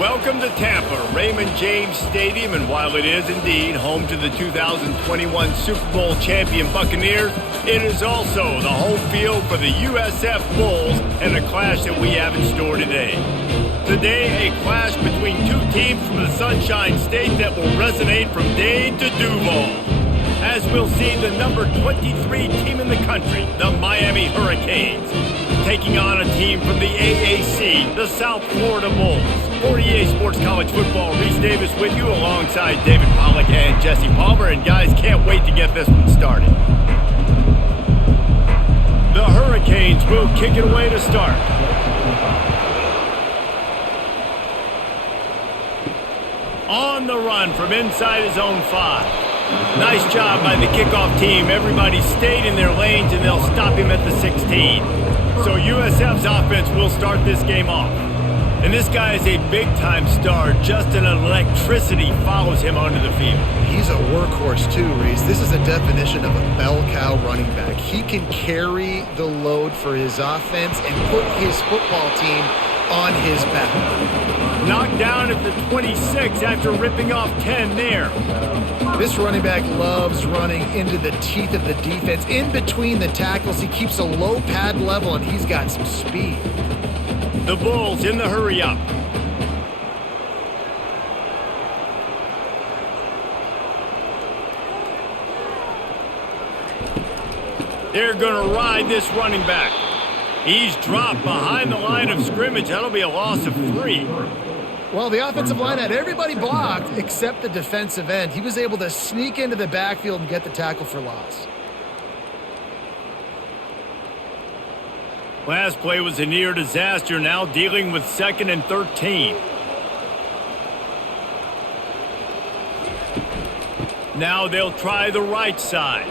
Welcome to Tampa, Raymond James Stadium, and while it is indeed home to the 2021 Super Bowl champion Buccaneers, it is also the home field for the USF Bulls and a clash that we have in store today. Today, a clash between two teams from the Sunshine State that will resonate from Dade to Duval. As we'll see the number 23 team in the country, the Miami Hurricanes, taking on a team from the AAC, the South Florida Bulls. 48 Sports College Football, Reese Davis with you alongside David Pollack and Jesse Palmer. And guys, can't wait to get this one started. The Hurricanes will kick it away to start. On the run from inside his own 5. Nice job by the kickoff team. Everybody stayed in their lanes, and they'll stop him at the 16. So USF's offense will start this game off. And this guy is a big-time star. Just an electricity follows him onto the field. He's a workhorse too, Reese. This is a definition of a bell cow running back. He can carry the load for his offense and put his football team on his back. Knocked down at the 26 after ripping off 10 there. This running back loves running into the teeth of the defense. In between the tackles, he keeps a low pad level, and he's got some speed. The Bulls in the hurry-up. They're going to ride this running back. He's dropped behind the line of scrimmage. That'll be a loss of 3. Well, the offensive line had everybody blocked except the defensive end. He was able to sneak into the backfield and get the tackle for loss. Last play was a near disaster, now dealing with 2nd and 13. Now they'll try the right side.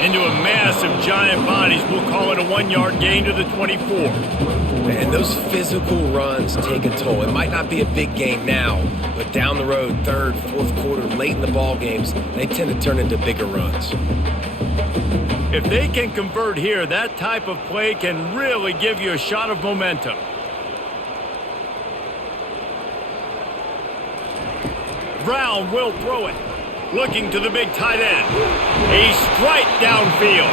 Into a mass of giant bodies. We'll call it a 1-yard gain to the 24. And those physical runs take a toll. It might not be a big game now, but down the road, 3rd, 4th quarter, late in the ball games, they tend to turn into bigger runs. If they can convert here, that type of play can really give you a shot of momentum. Brown will throw it. Looking to the big tight end. A strike downfield.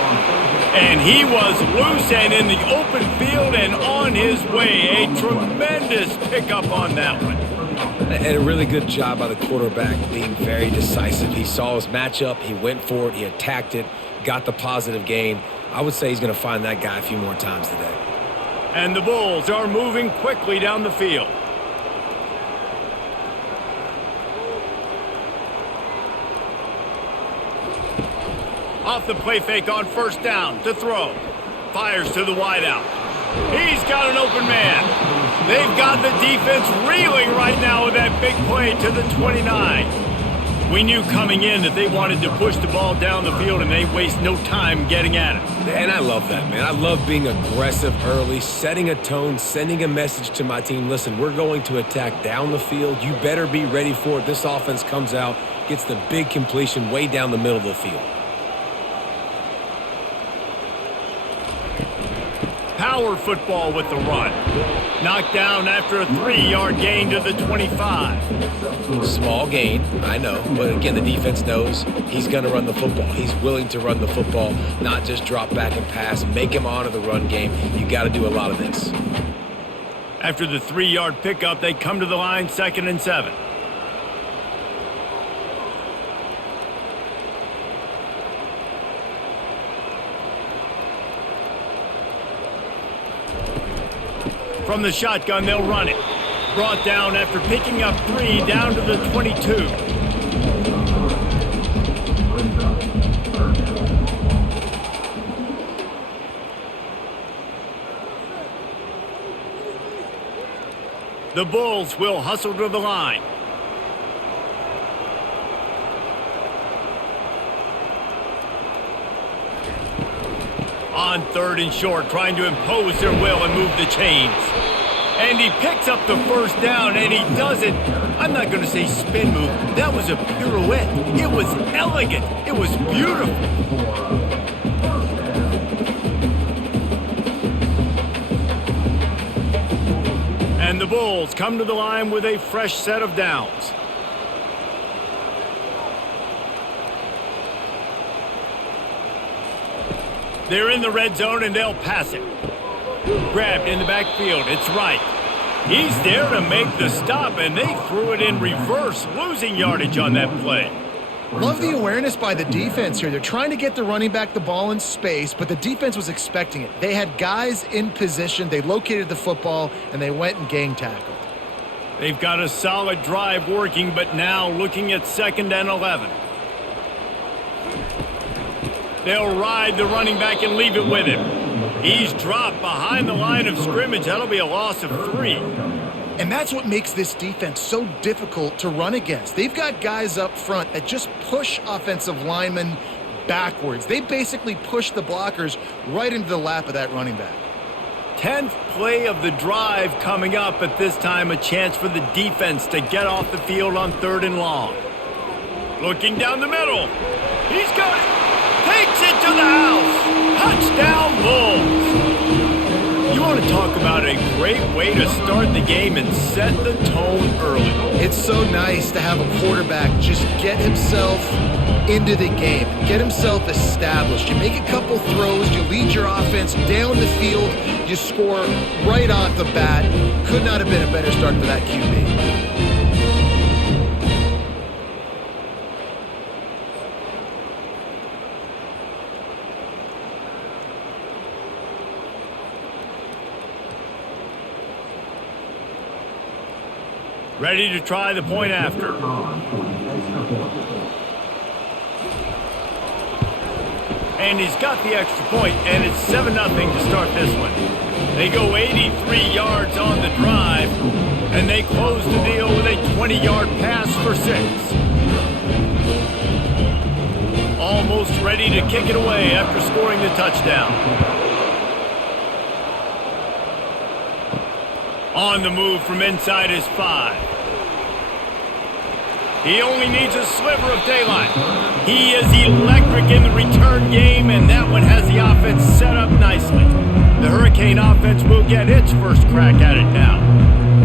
And he was loose and in the open field and on his way. A tremendous pickup on that one. And a really good job by the quarterback being very decisive. He saw his matchup. He went for it. He attacked it. Got the positive gain. I would say he's going to find that guy a few more times today. And the Bulls are moving quickly down the field. Off the play fake on 1st down to throw. Fires to the wideout. He's got an open man. They've got the defense reeling right now with that big play to the 29. We knew coming in that they wanted to push the ball down the field, and they waste no time getting at it. And I love that, man. I love being aggressive early, setting a tone, sending a message to my team. Listen, we're going to attack down the field. You better be ready for it. This offense comes out, gets the big completion way down the middle of the field. Power football with the run. Knocked down after a 3-yard gain to the 25. Small gain, I know. But again, the defense knows he's going to run the football. He's willing to run the football, not just drop back and pass. Make him honor the run game. You got to do a lot of this. After the 3-yard pickup, they come to the line 2nd and 7. From the shotgun, they'll run it. Brought down after picking up 3 down to the 22. The Bulls will hustle to the line. On 3rd and short, trying to impose their will and move the chains. And he picks up the 1st down, and he does it. I'm not going to say spin move. That was a pirouette. It was elegant. It was beautiful. And the Bulls come to the line with a fresh set of downs. They're in the red zone and they'll pass it. Grabbed in the backfield. It's right. He's there to make the stop, and they threw it in reverse, losing yardage on that play. Love the awareness by the defense here. They're trying to get the running back the ball in space, but the defense was expecting it. They had guys in position. They located the football, and they went and gang tackled. They've got a solid drive working, but now looking at 2nd and 11. They'll ride the running back and leave it with him. He's dropped behind the line of scrimmage. That'll be a loss of 3. And that's what makes this defense so difficult to run against. They've got guys up front that just push offensive linemen backwards. They basically push the blockers right into the lap of that running back. 10th play of the drive coming up. At this time, a chance for the defense to get off the field on 3rd and long. Looking down the middle. He's got it. Takes it to the house. Touchdown, Bulls. You want to talk about a great way to start the game and set the tone early. It's so nice to have a quarterback just get himself into the game, get himself established. You make a couple throws, you lead your offense down the field, you score right off the bat. Could not have been a better start for that QB. Ready to try the point after. And he's got the extra point, and it's 7-0 to start this one. They go 83 yards on the drive, and they close the deal with a 20-yard pass for 6. Almost ready to kick it away after scoring the touchdown. On the move from inside his 5. He only needs a sliver of daylight. He is electric in the return game, and that one has the offense set up nicely. The Hurricane offense will get its first crack at it now.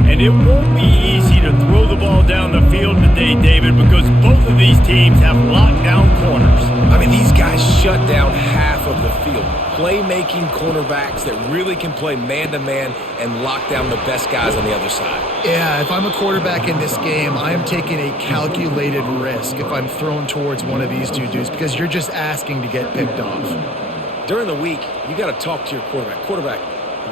And it won't be easy to throw the ball down the field today, David, because both of these teams have locked down corners. I mean, these guys shut down half of the field. Playmaking cornerbacks that really can play man-to-man and lock down the best guys on the other side. Yeah, if I'm a quarterback in this game, I am taking a calculated risk if I'm thrown towards one of these two dudes because you're just asking to get picked off. During the week, you got to talk to your quarterback. Quarterback,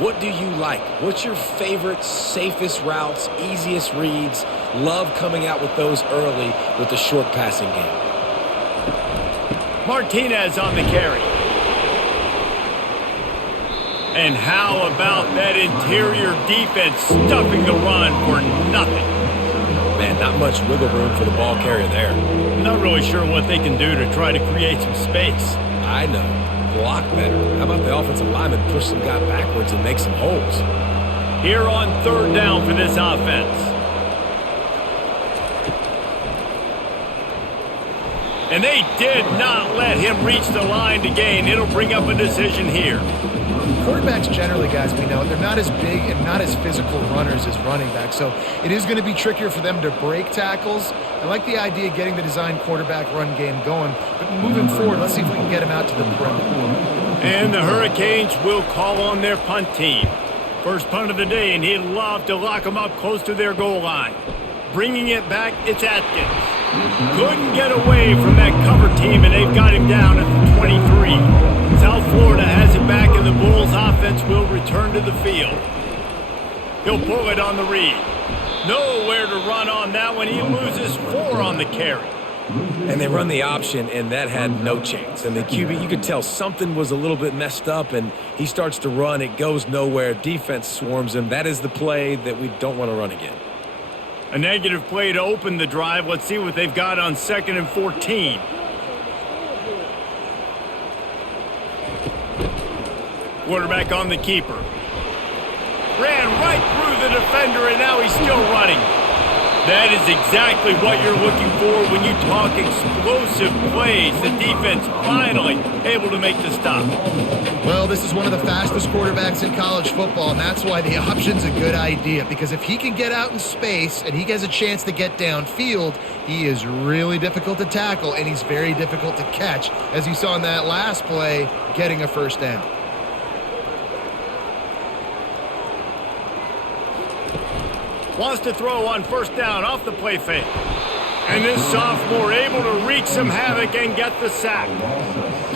what do you like? What's your favorite, safest routes, easiest reads? Love coming out with those early with the short passing game. Martinez on the carry. And how about that interior defense stuffing the run for nothing? Man, not much wiggle room for the ball carrier there. Not really sure what they can do to try to create some space. I know. Block better. How about the offensive lineman push some guy backwards and make some holes? Here on 3rd down for this offense. And they did not let him reach the line to gain. It'll bring up a decision here. Quarterbacks generally, guys, we know, they're not as big and not as physical runners as running backs, so it is going to be trickier for them to break tackles. I like the idea of getting the design quarterback run game going, but moving forward, let's see if we can get him out to the perimeter. And the Hurricanes will call on their punt team. First punt of the day, and he'd love to lock them up close to their goal line. Bringing it back, it's Atkins. Couldn't get away from that cover team, and they've got him down at the 23. South Florida has it back, and the Bulls offense will return to the field. He'll pull it on the read. Nowhere to run on that one. He loses 4 on the carry. And they run the option, and that had no chance. And the QB, you could tell something was a little bit messed up, and he starts to run. It goes nowhere. Defense swarms him. That is the play that we don't want to run again. A negative play to open the drive. Let's see what they've got on 2nd and 14. Quarterback on the keeper. Ran right through the defender, and now he's still running. That is exactly what you're looking for when you talk explosive plays. The defense finally able to make the stop. Well, this is one of the fastest quarterbacks in college football, and that's why the option's a good idea, because if he can get out in space and he has a chance to get downfield, he is really difficult to tackle, and he's very difficult to catch, as you saw in that last play, getting a first down. Wants to throw on first down off the play fake. And this sophomore able to wreak some havoc and get the sack.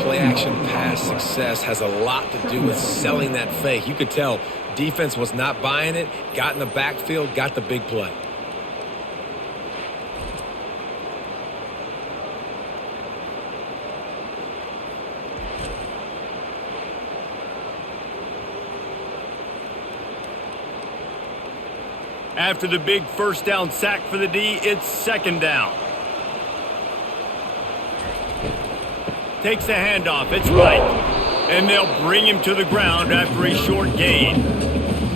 Play action pass success has a lot to do with selling that fake. You could tell defense was not buying it, got in the backfield, got the big play. After the big first down sack for the D, it's second down. Takes the handoff, it's right. And they'll bring him to the ground after a short gain.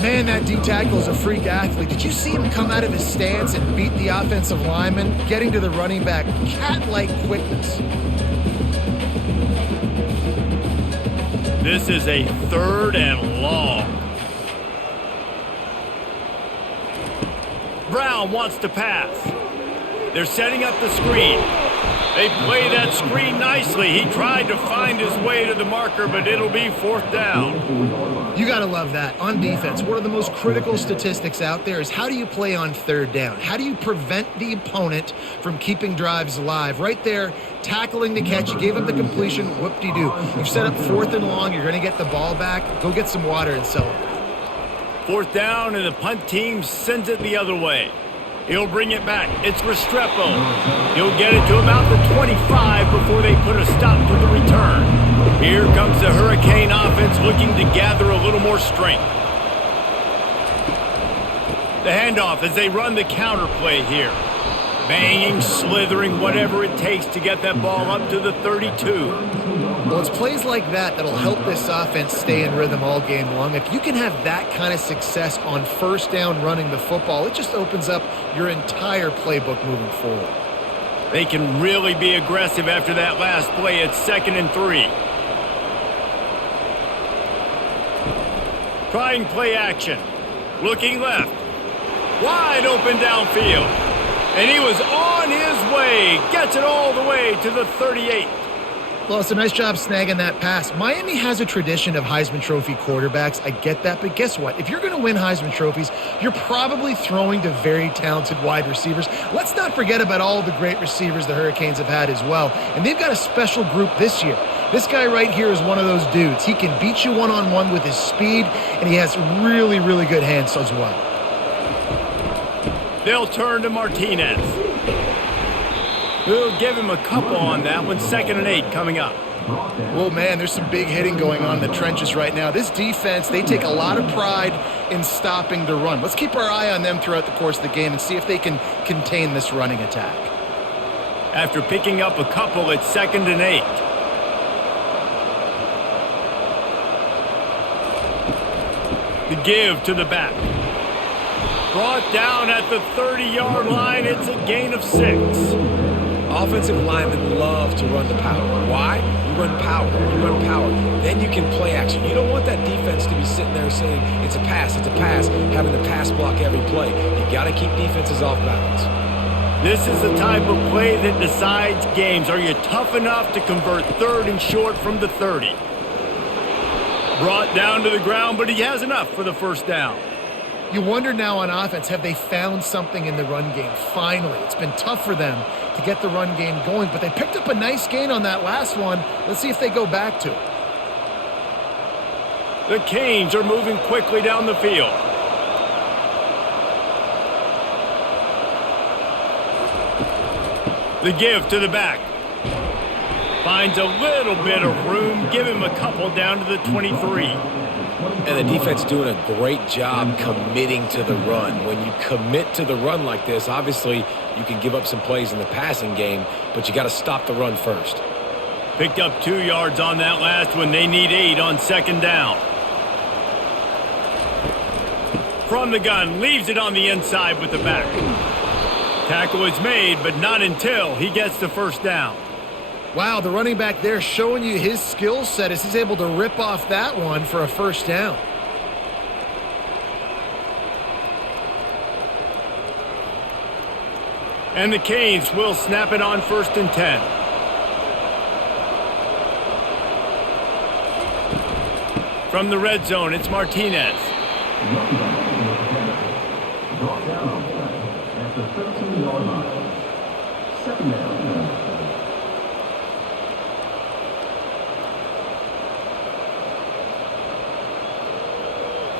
Man, that D tackle is a freak athlete. Did you see him come out of his stance and beat the offensive lineman, getting to the running back? Cat-like quickness. This is a third and long. Brown wants to pass. They're setting up the screen. They play that screen nicely. He tried to find his way to the marker, but it'll be fourth down. You got to love that. On defense, one of the most critical statistics out there is how do you play on third down? How do you prevent the opponent from keeping drives alive? Right there, tackling the catch. You gave up the completion. Whoop-de-doo. You've set up fourth and long. You're going to get the ball back. Go get some water and celebrate. Fourth down, and the punt team sends it the other way. He'll bring it back. It's Restrepo. He'll get it to about the 25 before they put a stop to the return. Here comes the Hurricane offense looking to gather a little more strength. The handoff as they run the counter play here. Banging, slithering, whatever it takes to get that ball up to the 32. Well, it's plays like that that'll help this offense stay in rhythm all game long. If you can have that kind of success on first down running the football, it just opens up your entire playbook moving forward. They can really be aggressive after that last play. It's 2nd and 3. Trying play action. Looking left. Wide open downfield. And he was on his way. Gets it all the way to the 38. Well, it's a nice job snagging that pass. Miami has a tradition of Heisman Trophy quarterbacks. I get that, but guess what? If you're going to win Heisman Trophies, you're probably throwing to very talented wide receivers. Let's not forget about all the great receivers the Hurricanes have had as well. And they've got a special group this year. This guy right here is one of those dudes. He can beat you one-on-one with his speed, and he has really, really good hands as well. They'll turn to Martinez. We'll give him a couple on that one. 2nd and 8 coming up. Well, man, there's some big hitting going on in the trenches right now. This defense, they take a lot of pride in stopping the run. Let's keep our eye on them throughout the course of the game and see if they can contain this running attack. After picking up a couple, it's 2nd and 8. The give to the back. Brought down at the 30-yard line. It's a gain of 6. Offensive linemen love to run the power. Why? You run power. You run power. Then you can play action. You don't want that defense to be sitting there saying, it's a pass, having the pass block every play. You got to keep defenses off balance. This is the type of play that decides games. Are you tough enough to convert 3rd and short from the 30? Brought down to the ground, but he has enough for the first down. You wonder now on offense, have they found something in the run game? Finally, it's been tough for them to get the run game going, but they picked up a nice gain on that last one. Let's see if they go back to it. The Canes are moving quickly down the field. The give to the back. Finds a little bit of room. Give him a couple down to the 23. And the defense doing a great job committing to the run. When you commit to the run like this, obviously you can give up some plays in the passing game, but you got to stop the run first. Picked up 2 yards on that last one. They need 8 on 2nd down. From the gun, leaves it on the inside with the back. Tackle is made, but not until he gets the first down. Wow, the running back there showing you his skill set as he's able to rip off that one for a first down. And the Canes will snap it on 1st and 10. From the red zone, it's Martinez. Brought down at the 13-yard line. 2nd down.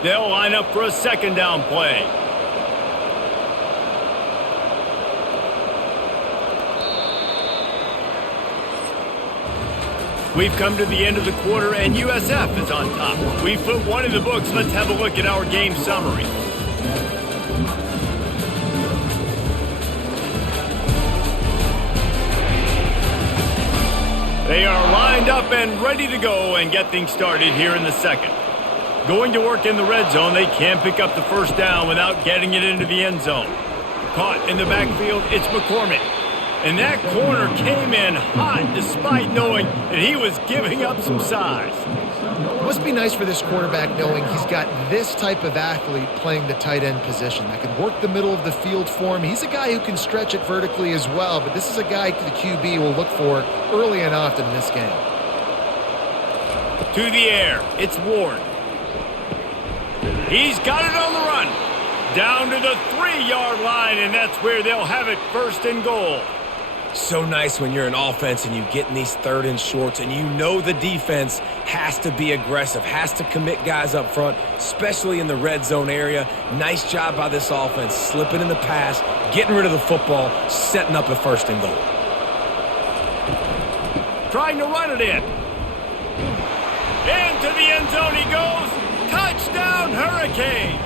They'll line up for a 2nd down play. We've come to the end of the quarter, and USF is on top. We've put one in the books. Let's have a look at our game summary. They are lined up and ready to go and get things started here in the second. Going to work in the red zone, they can't pick up the first down without getting it into the end zone. Caught in the backfield, it's McCormick. And that corner came in hot despite knowing that he was giving up some size. It must be nice for this quarterback knowing he's got this type of athlete playing the tight end position that can work the middle of the field for him. He's a guy who can stretch it vertically as well, but this is a guy the QB will look for early and often in this game. To the air, it's Ward. He's got it on the run. Down to the 3-yard line, and that's where they'll have it 1st and goal. So nice when you're an offense and you get in these 3rd and shorts and you know the defense has to be aggressive, has to commit guys up front, especially in the red zone area. Nice job by this offense, slipping in the pass, getting rid of the football, setting up a 1st and goal. Trying to run it in. Into the end zone he goes. Touchdown, Hurricanes!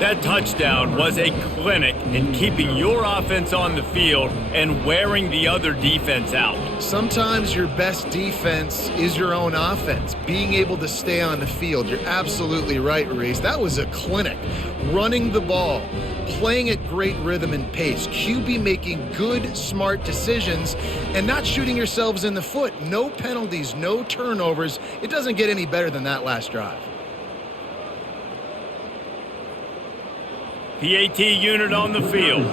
That touchdown was a clinic in keeping your offense on the field and wearing the other defense out. Sometimes your best defense is your own offense, being able to stay on the field. You're absolutely right, Reese. That was a clinic. Running the ball, playing at great rhythm and pace, QB making good, smart decisions, and not shooting yourselves in the foot. No penalties, no turnovers. It doesn't get any better than that last drive. PAT unit on the field.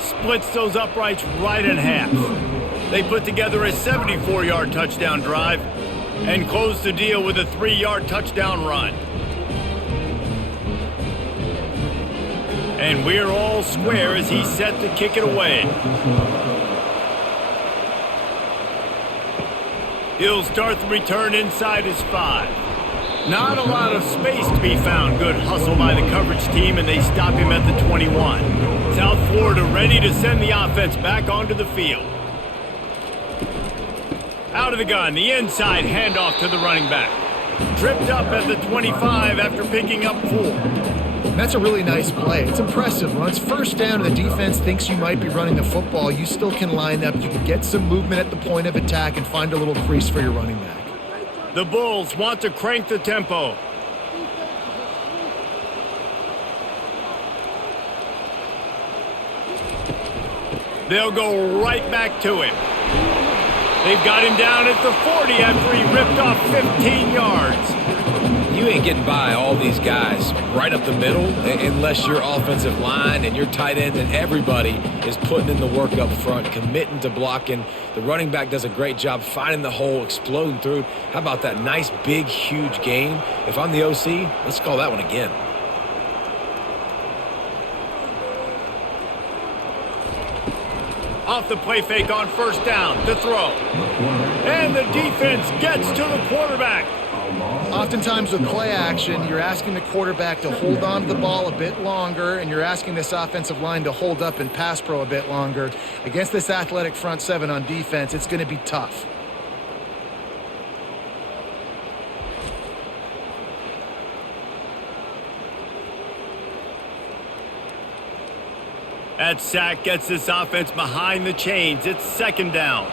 Splits those uprights right in half. They put together a 74-yard touchdown drive and close the deal with a 3-yard touchdown run. And we're all square as he's set to kick it away. He'll start the return inside his 5. Not a lot of space to be found. Good hustle by the coverage team, and they stop him at the 21. South Florida ready to send the offense back onto the field. Out of the gun, the inside handoff to the running back. Tripped up at the 25 after picking up 4. That's a really nice play. It's impressive. When it's 1st down and the defense thinks you might be running the football, you still can line up. You can get some movement at the point of attack and find a little crease for your running back. The Bulls want to crank the tempo. They'll go right back to him. They've got him down at the 40 after he ripped off 15 yards. You ain't getting by all these guys right up the middle unless your offensive line and your tight ends and everybody is putting in the work up front, committing to blocking. The running back does a great job finding the hole, exploding through. How about that nice, big, huge gain? If I'm the OC, let's call that one again. Off the play fake on 1st down to throw. And the defense gets to the quarterback. Oftentimes with play action, you're asking the quarterback to hold on to the ball a bit longer, and you're asking this offensive line to hold up and pass pro a bit longer. Against this athletic front 7 on defense, it's going to be tough. That sack gets this offense behind the chains. It's 2nd down.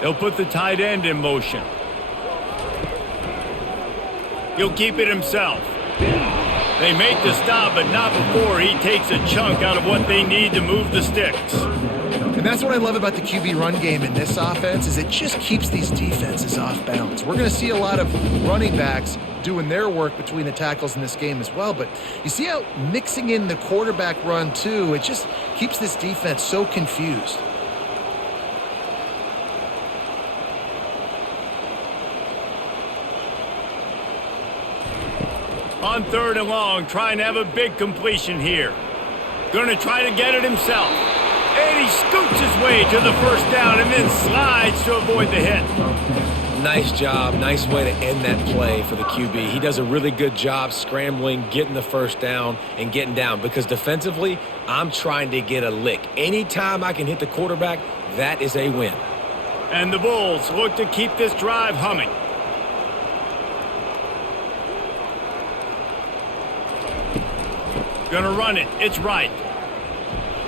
They'll put the tight end in motion. He'll keep it himself. They make the stop, but not before he takes a chunk out of what they need to move the sticks. And that's what I love about the QB run game in this offense is it just keeps these defenses off balance. We're going to see a lot of running backs doing their work between the tackles in this game as well. But you see how mixing in the quarterback run too, it just keeps this defense so confused. On 3rd and long, trying to have a big completion here. Going to try to get it himself. And he scoots his way to the first down and then slides to avoid the hit. Nice job. Nice way to end that play for the QB. He does a really good job scrambling, getting the first down, and getting down. Because defensively, I'm trying to get a lick. Anytime I can hit the quarterback, that is a win. And the Bulls look to keep this drive humming. Gonna run it. It's right.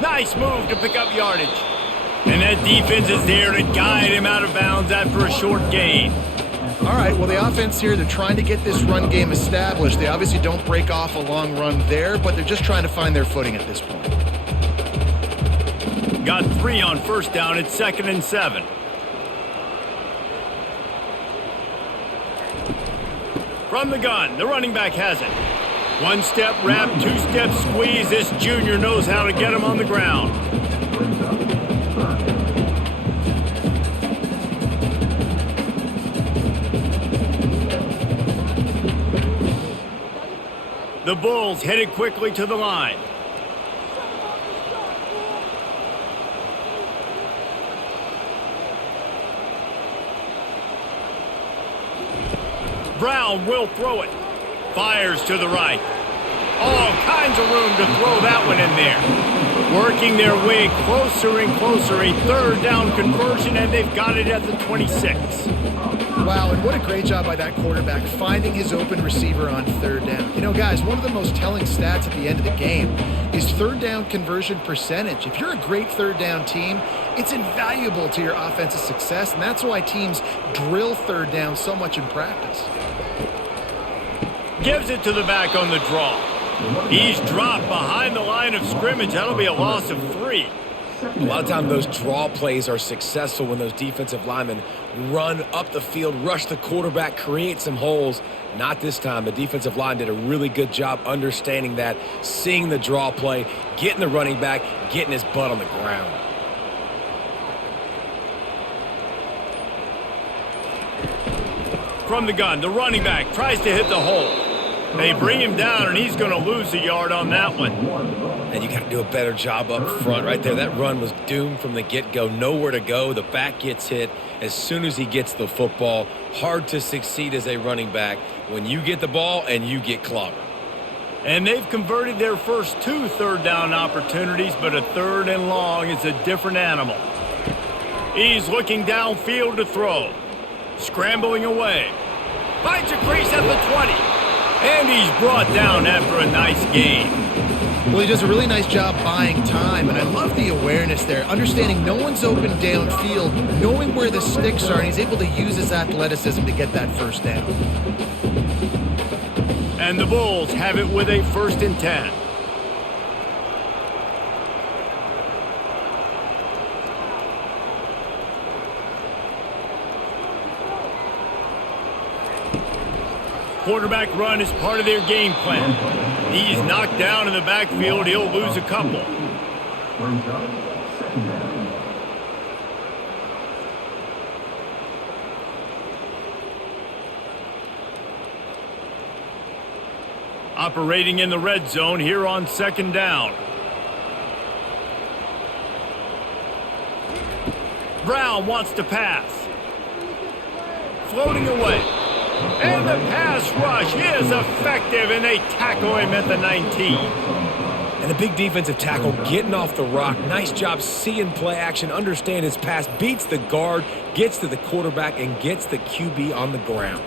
Nice move to pick up yardage. And that defense is there to guide him out of bounds after a short gain. All right, well, the offense here, they're trying to get this run game established. They obviously don't break off a long run there, but they're just trying to find their footing at this point. Got 3 on first down. It's 2nd and 7. From the gun, the running back has it. 1-step wrap, 2-step squeeze. This junior knows how to get him on the ground. The Bulls headed quickly to the line. Brown will throw it. Fires to the right. All kinds of room to throw that one in there. Working their way closer and closer. A 3rd down conversion, and they've got it at the 26. Wow, and what a great job by that quarterback finding his open receiver on 3rd down. You know, guys, one of the most telling stats at the end of the game is 3rd down conversion percentage. If you're a great 3rd down team, it's invaluable to your offensive success, and that's why teams drill 3rd down so much in practice. Gives it to the back on the draw. He's dropped behind the line of scrimmage. That'll be a loss of 3. A lot of times those draw plays are successful when those defensive linemen run up the field, rush the quarterback, create some holes. Not this time. The defensive line did a really good job understanding that, seeing the draw play, getting the running back, getting his butt on the ground. From the gun, the running back tries to hit the hole. They bring him down, and he's going to lose a yard on that one. And you got to do a better job up front right there. That run was doomed from the get-go. Nowhere to go. The back gets hit as soon as he gets the football. Hard to succeed as a running back when you get the ball and you get clobbered. And they've converted their first 2 3rd down opportunities, but a 3rd and long is a different animal. He's looking downfield to throw. Scrambling away. Finds a crease at the 20. And he's brought down after a nice gain. Well, he does a really nice job buying time, and I love the awareness there, understanding no one's open downfield, knowing where the sticks are, and he's able to use his athleticism to get that first down. And the Bulls have it with a 1st and 10. Quarterback run is part of their game plan. He's knocked down in the backfield. He'll lose a couple. Operating in the red zone here on 2nd down. Brown wants to pass. Floating away. And the pass rush is effective, and they tackle him at the 19. And a big defensive tackle getting off the rock. Nice job seeing play action, understand his pass, beats the guard, gets to the quarterback, and gets the QB on the ground.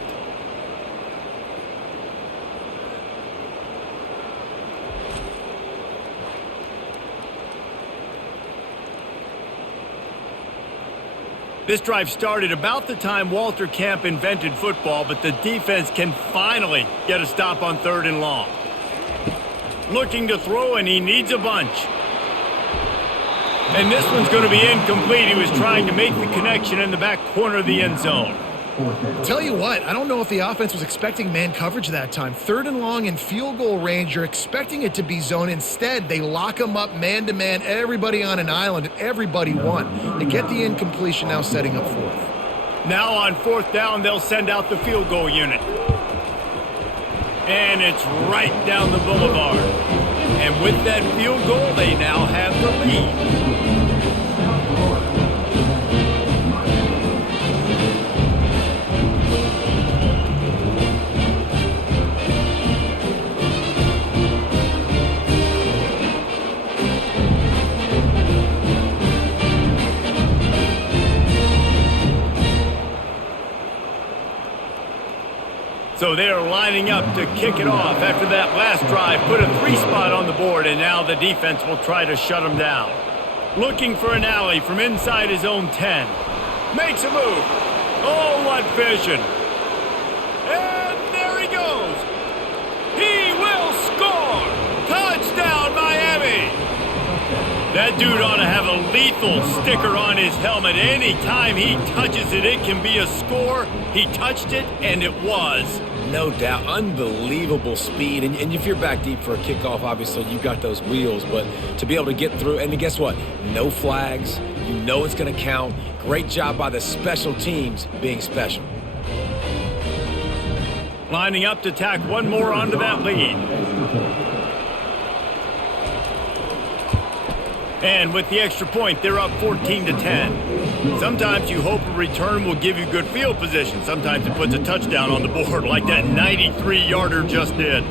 This drive started about the time Walter Camp invented football, but the defense can finally get a stop on 3rd and long. Looking to throw, and he needs a bunch. And this one's going to be incomplete. He was trying to make the connection in the back corner of the end zone. Tell you what, I don't know if the offense was expecting man coverage that time. 3rd and long in field goal range, you're expecting it to be zone. Instead, they lock them up man-to-man, everybody on an island, and everybody won. They get the incompletion, now setting up 4th. Now on 4th down, they'll send out the field goal unit. And it's right down the boulevard. And with that field goal, they now have the lead. So they are lining up to kick it off after that last drive. Put a 3-spot on the board, and now the defense will try to shut them down. Looking for an alley from inside his own 10. Makes a move. Oh, what vision. And there he goes. He will score. Touchdown, Miami. That dude ought to have a lethal sticker on his helmet. Anytime he touches it, it can be a score. He touched it, and it was. No doubt. Unbelievable speed. And if you're back deep for a kickoff, obviously you've got those wheels. But to be able to get through, and guess what? No flags. You know it's going to count. Great job by the special teams being special. Lining up to tack one more onto that lead. And with the extra point, they're up 14-10. Sometimes you hope a return will give you good field position. Sometimes it puts a touchdown on the board like that 93-yarder just did.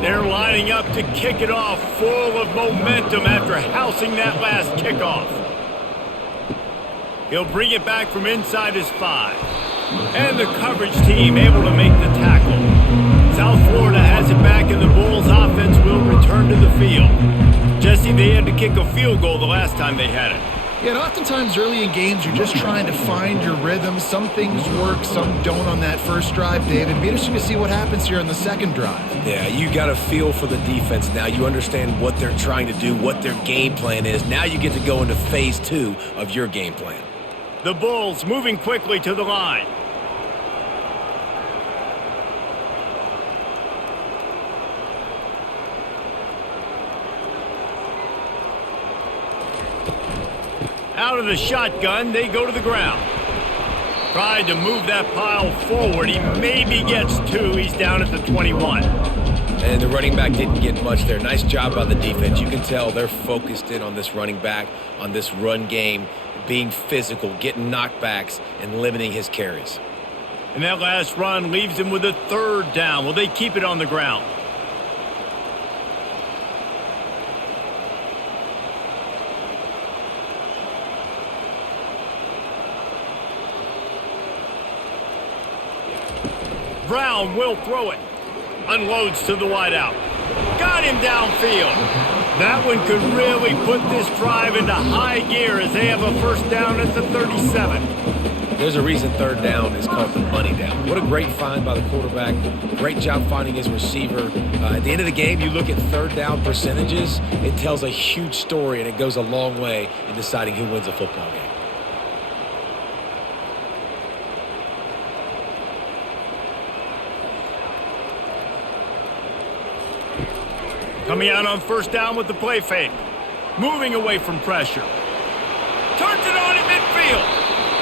They're lining up to kick it off, full of momentum after housing that last kickoff. He'll bring it back from inside his 5. And the coverage team able to make the tackle. South Florida has it back, and the Bulls offense will return to the field. Jesse, they had to kick a field goal the last time they had it. Yeah, and oftentimes early in games, you're just trying to find your rhythm. Some things work, some don't on that first drive, David. Be interesting to see what happens here on the second drive. Yeah, you got a feel for the defense now. You understand what they're trying to do, what their game plan is. Now you get to go into phase 2 of your game plan. The Bulls moving quickly to the line. Out of the shotgun, they go to the ground. Tried to move that pile forward. He maybe gets 2. He's down at the 21. And the running back didn't get much there. Nice job by the defense. You can tell they're focused in on this running back, on this run game, being physical, getting knockbacks, and limiting his carries. And that last run leaves him with a 3rd down. Will they keep it on the ground? Brown will throw it. Unloads to the wideout. Got him downfield. That one could really put this drive into high gear as they have a 1st down at the 37. There's a reason 3rd down is called the money down. What a great find by the quarterback. Great job finding his receiver. At the end of the game, you look at 3rd down percentages. It tells a huge story, and it goes a long way in deciding who wins a football game. Coming out on 1st down with the play fake. Moving away from pressure. Turns it on in midfield.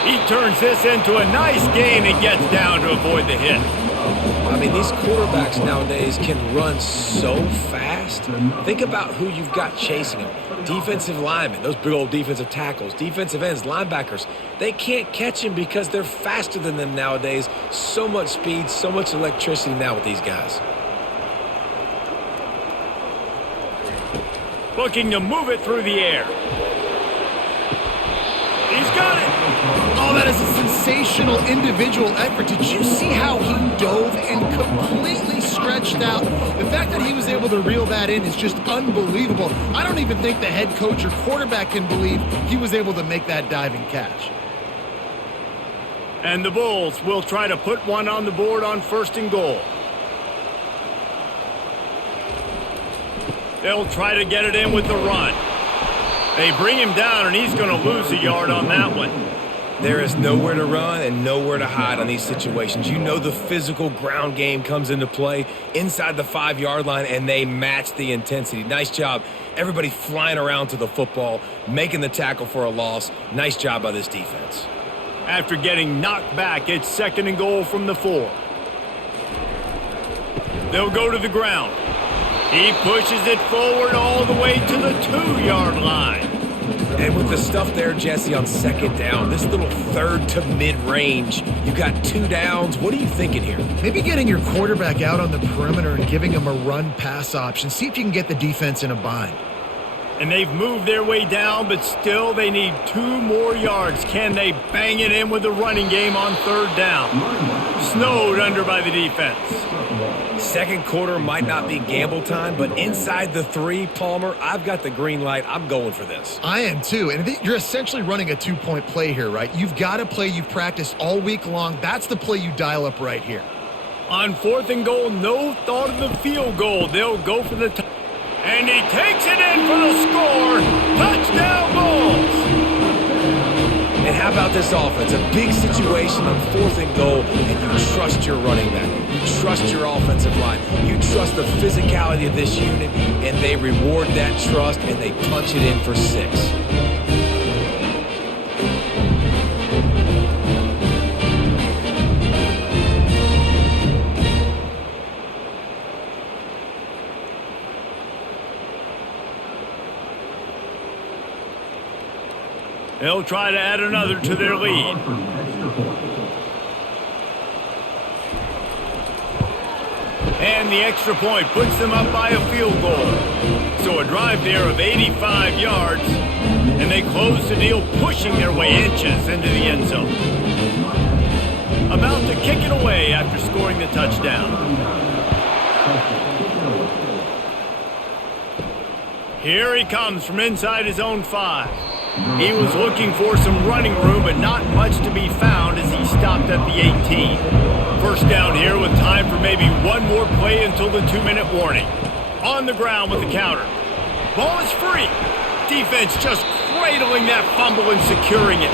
He turns this into a nice gain and gets down to avoid the hit. I mean, these quarterbacks nowadays can run so fast. Think about who you've got chasing them. Defensive linemen, those big old defensive tackles, defensive ends, linebackers. They can't catch him because they're faster than them nowadays. So much speed, so much electricity now with these guys. Looking to move it through the air. He's got it. Oh, that is a sensational individual effort. Did you see how he dove and completely stretched out? The fact that he was able to reel that in is just unbelievable. I don't even think the head coach or quarterback can believe he was able to make that diving catch. And the Bulls will try to put one on the board on 1st and goal. They'll try to get it in with the run. They bring him down, and he's going to lose a yard on that one. There is nowhere to run and nowhere to hide on these situations. You know the physical ground game comes into play inside the 5-yard line, and they match the intensity. Nice job. Everybody flying around to the football, making the tackle for a loss. Nice job by this defense. After getting knocked back, it's 2nd and goal from the 4. They'll go to the ground. He pushes it forward all the way to the 2-yard line. And with the stuff there, Jesse, on 2nd down, this little 3rd to mid-range, you got 2 downs. What are you thinking here? Maybe getting your quarterback out on the perimeter and giving him a run-pass option. See if you can get the defense in a bind. And they've moved their way down, but still they need 2 more yards. Can they bang it in with the running game on 3rd down? Snowed under by the defense. 2nd quarter might not be gamble time, but inside the 3, Palmer, I've got the green light. I'm going for this. I am too. And you're essentially running a 2-point play here, right? You've got a play you've practiced all week long. That's the play you dial up right here. On 4th and goal, no thought of the field goal. They'll go for the and he takes it in for the score. Touchdown, Bulls. And how about this offense? A big situation on 4th and goal, and you trust your running back. You trust your offensive line. You trust the physicality of this unit, and they reward that trust, and they punch it in for 6. They'll try to add another to their lead. And the extra point puts them up by a field goal. So a drive there of 85 yards, and they close the deal, pushing their way inches into the end zone. About to kick it away after scoring the touchdown. Here he comes from inside his own 5. He was looking for some running room, but not much to be found as he stopped at the 18. 1st down here with time for maybe one more play until the 2-minute warning. On the ground with the counter. Ball is free. Defense just cradling that fumble and securing it.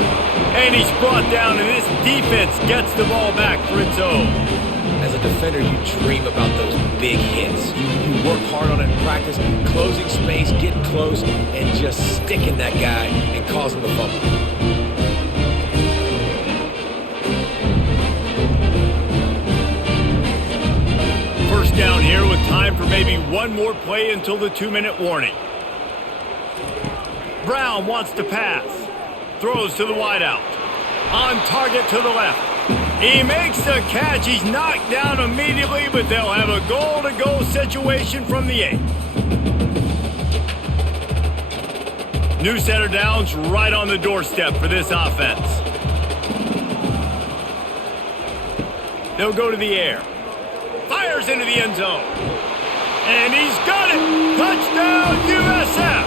And he's brought down, and this defense gets the ball back for its own. As a defender, you dream about those big hits. You work hard on it in practice, closing space, getting close, and just sticking that guy and causing the fumble. First down here with time for maybe one more play until the 2-minute warning. Brown wants to pass. Throws to the wideout. On target to the left. He makes the catch. He's knocked down immediately, but they'll have a goal-to-go situation from the 8. New set of downs right on the doorstep for this offense. They'll go to the air. Fires into the end zone. And he's got it. Touchdown, USF.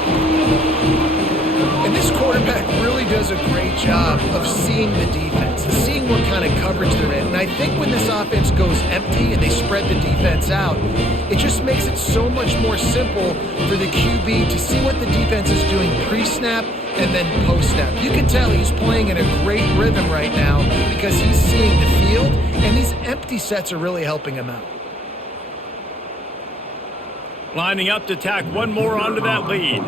And this quarterback really does a great job of seeing the defense and seeing what kind of coverage they're in. And I think when this offense goes empty and they spread the defense out, it just makes it so much more simple for the QB to see what the defense is doing pre-snap and then post-snap. You can tell he's playing in a great rhythm right now because he's seeing the field, and these empty sets are really helping him out. Lining up to tack one more onto that lead.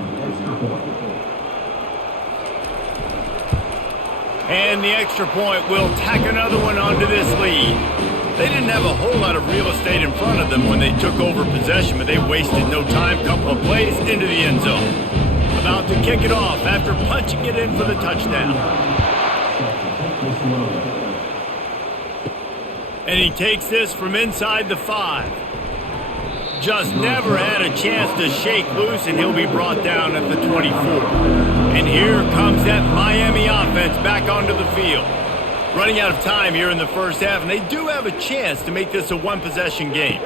And the extra point will tack another one onto this lead. They didn't have a whole lot of real estate in front of them when they took over possession, but they wasted no time. Couple of plays into the end zone. About to kick it off after punching it in for the touchdown. And he takes this from inside the 5. Just never had a chance to shake loose, and he'll be brought down at the 24. And here comes that Miami offense back onto the field. Running out of time here in the first half, and they do have a chance to make this a one-possession game.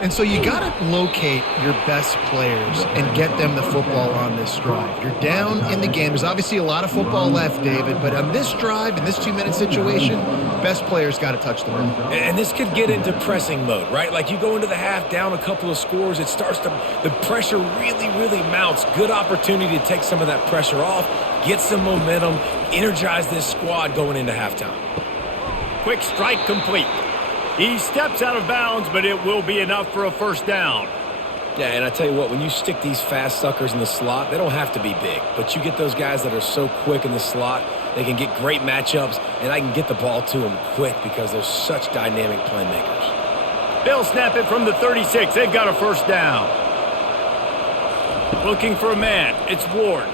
And so you got to locate your best players and get them the football on this drive. You're down in the game. There's obviously a lot of football left, David, but on this drive, in this 2-minute situation, best players got to touch the ball. And this could get into pressing mode, right? Like you go into the half down a couple of scores, it starts to, the pressure really, really mounts. Good opportunity to take some of that pressure off, get some momentum, energize this squad going into halftime. Quick strike complete. He steps out of bounds, but it will be enough for a first down. Yeah, and I tell you what, when you stick these fast suckers in the slot, they don't have to be big. But you get those guys that are so quick in the slot, they can get great matchups, and I can get the ball to them quick because they're such dynamic playmakers. They'll snap it from the 36. They've got a first down. Looking for a man. It's Ward.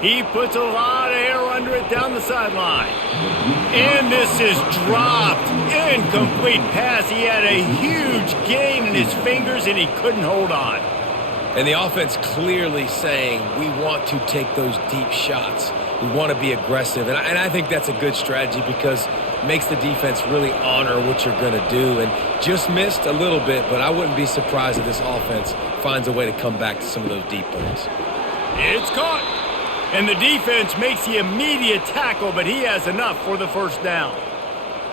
He puts a lot of air under it down the sideline. And this is dropped. Incomplete pass. He had a huge gain in his fingers, and he couldn't hold on. And the offense clearly saying, we want to take those deep shots. We want to be aggressive. And I think that's a good strategy because it makes the defense really honor what you're going to do. And just missed a little bit, but I wouldn't be surprised if this offense finds a way to come back to some of those deep balls. It's caught. And the defense makes the immediate tackle, but he has enough for the first down.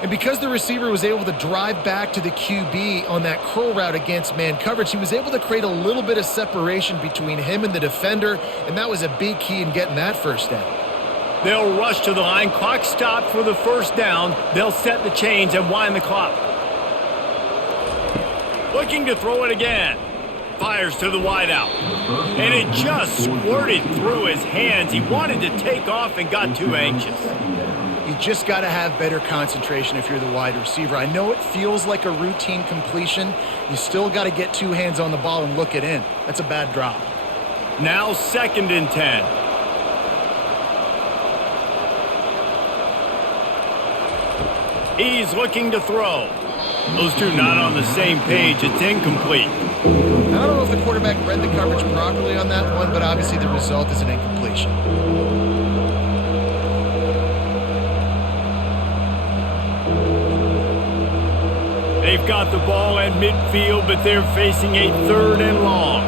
And because the receiver was able to drive back to the QB on that curl route against man coverage, he was able to create a little bit of separation between him and the defender, and that was a big key in getting that first down. They'll rush to the line. Clock stopped for the first down. They'll set the chains and wind the clock. Looking to throw it again. Fires to the wideout. And it just squirted through his hands. He wanted to take off and got too anxious. You just got to have better concentration if you're the wide receiver. I know it feels like a routine completion. You still got to get two hands on the ball and look it in. That's a bad drop. Now 2nd and 10. He's looking to throw. Those two not on the same page. It's incomplete. I don't know if the quarterback read the coverage properly on that one, but obviously the result is an incompletion. They've got the ball at midfield, but they're facing a 3rd and long.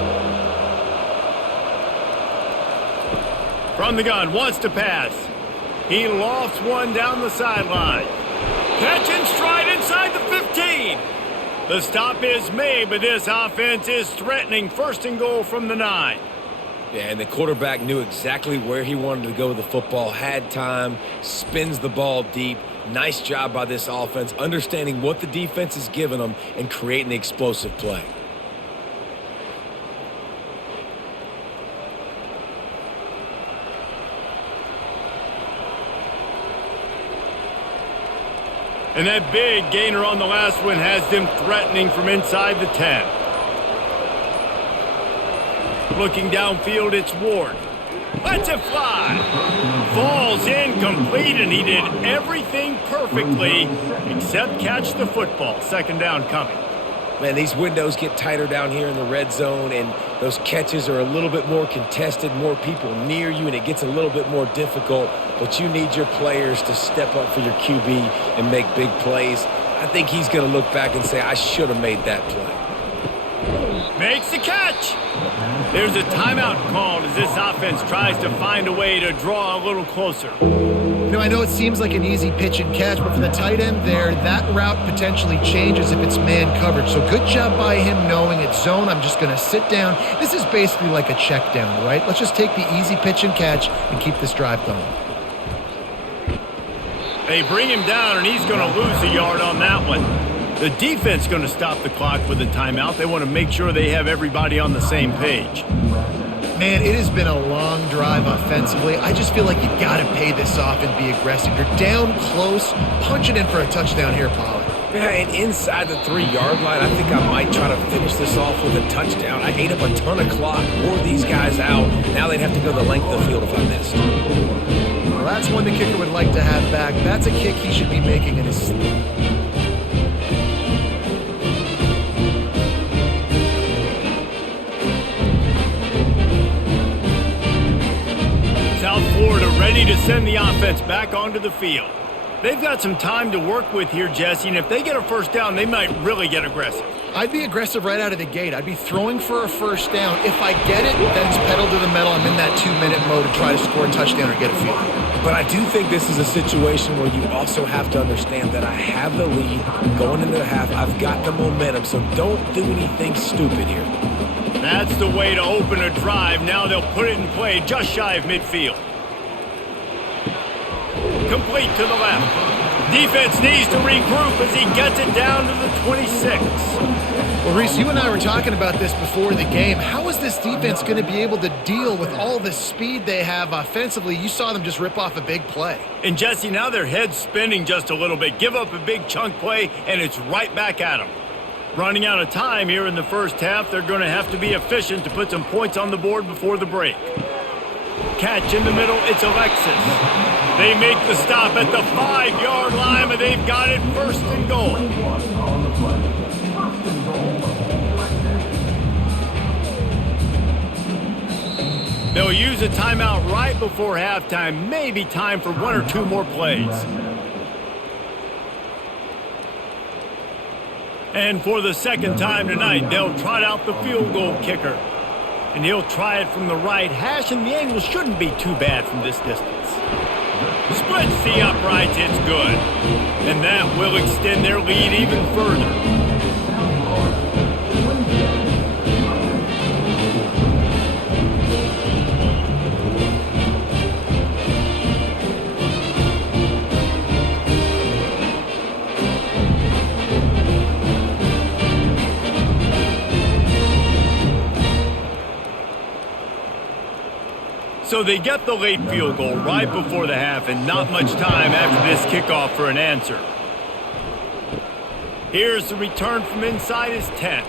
From the gun, wants to pass. He lofts one down the sideline. Catch and stride inside the 15. The stop is made, but this offense is threatening. 1st and goal from the 9. Yeah, and the quarterback knew exactly where he wanted to go with the football, had time, spins the ball deep. Nice job by this offense, understanding what the defense is giving them and creating the explosive play. And that big gainer on the last one has them threatening from inside the 10. Looking downfield, it's Ward. Lets it fly. Falls incomplete, and he did everything perfectly except catch the football. 2nd down coming. Man, these windows get tighter down here in the red zone, and those catches are a little bit more contested, more people near you, and it gets a little bit more difficult. But you need your players to step up for your QB and make big plays. I think he's going to look back and say, I should have made that play. Makes the catch. There's a timeout called as this offense tries to find a way to draw a little closer. You know, I know it seems like an easy pitch and catch, but for the tight end there, that route potentially changes if it's man coverage. So good job by him knowing it's zone. I'm just going to sit down. This is basically like a check down, right? Let's just take the easy pitch and catch and keep this drive going. They bring him down, and he's going to lose a yard on that one. The defense going to stop the clock with a timeout. They want to make sure they have everybody on the same page. Man, it has been a long drive offensively. I just feel like you got to pay this off and be aggressive. You're down close, punching in for a touchdown here, Pollard. Yeah, and inside the 3-yard line, I think I might try to finish this off with a touchdown. I ate up a ton of clock, wore these guys out. Now they'd have to go the length of the field if I missed. Well, that's one the kicker would like to have back. That's a kick he should be making in his sleep. South Florida ready to send the offense back onto the field. They've got some time to work with here, Jesse, and if they get a first down, they might really get aggressive. I'd be aggressive right out of the gate. I'd be throwing for a first down. If I get it, then it's pedal to the metal. I'm in that 2-minute mode to try to score a touchdown or get a field goal. But I do think this is a situation where you also have to understand that I have the lead going into the half. I've got the momentum, so don't do anything stupid here. That's the way to open a drive. Now they'll put it in play just shy of midfield. Complete to the left. Defense needs to regroup as he gets it down to the 26. Well, Reese, you and I were talking about this before the game. How is this defense going to be able to deal with all the speed they have offensively? You saw them just rip off a big play. And, Jesse, now their head's spinning just a little bit. Give up a big chunk play, and it's right back at them. Running out of time here in the first half, they're going to have to be efficient to put some points on the board before the break. Catch in the middle, it's Alexis. They make the stop at the 5-yard line, but they've got it first and goal. They'll use a timeout right before halftime. Maybe time for 1 or 2 more plays. And for the second time tonight, they'll trot out the field goal kicker. And he'll try it from the right hash, and the angle shouldn't be too bad from this distance. Splits the uprights, it's good. And that will extend their lead even further. So they get the late field goal right before the half, and not much time after this kickoff for an answer. Here's the return from inside his 10.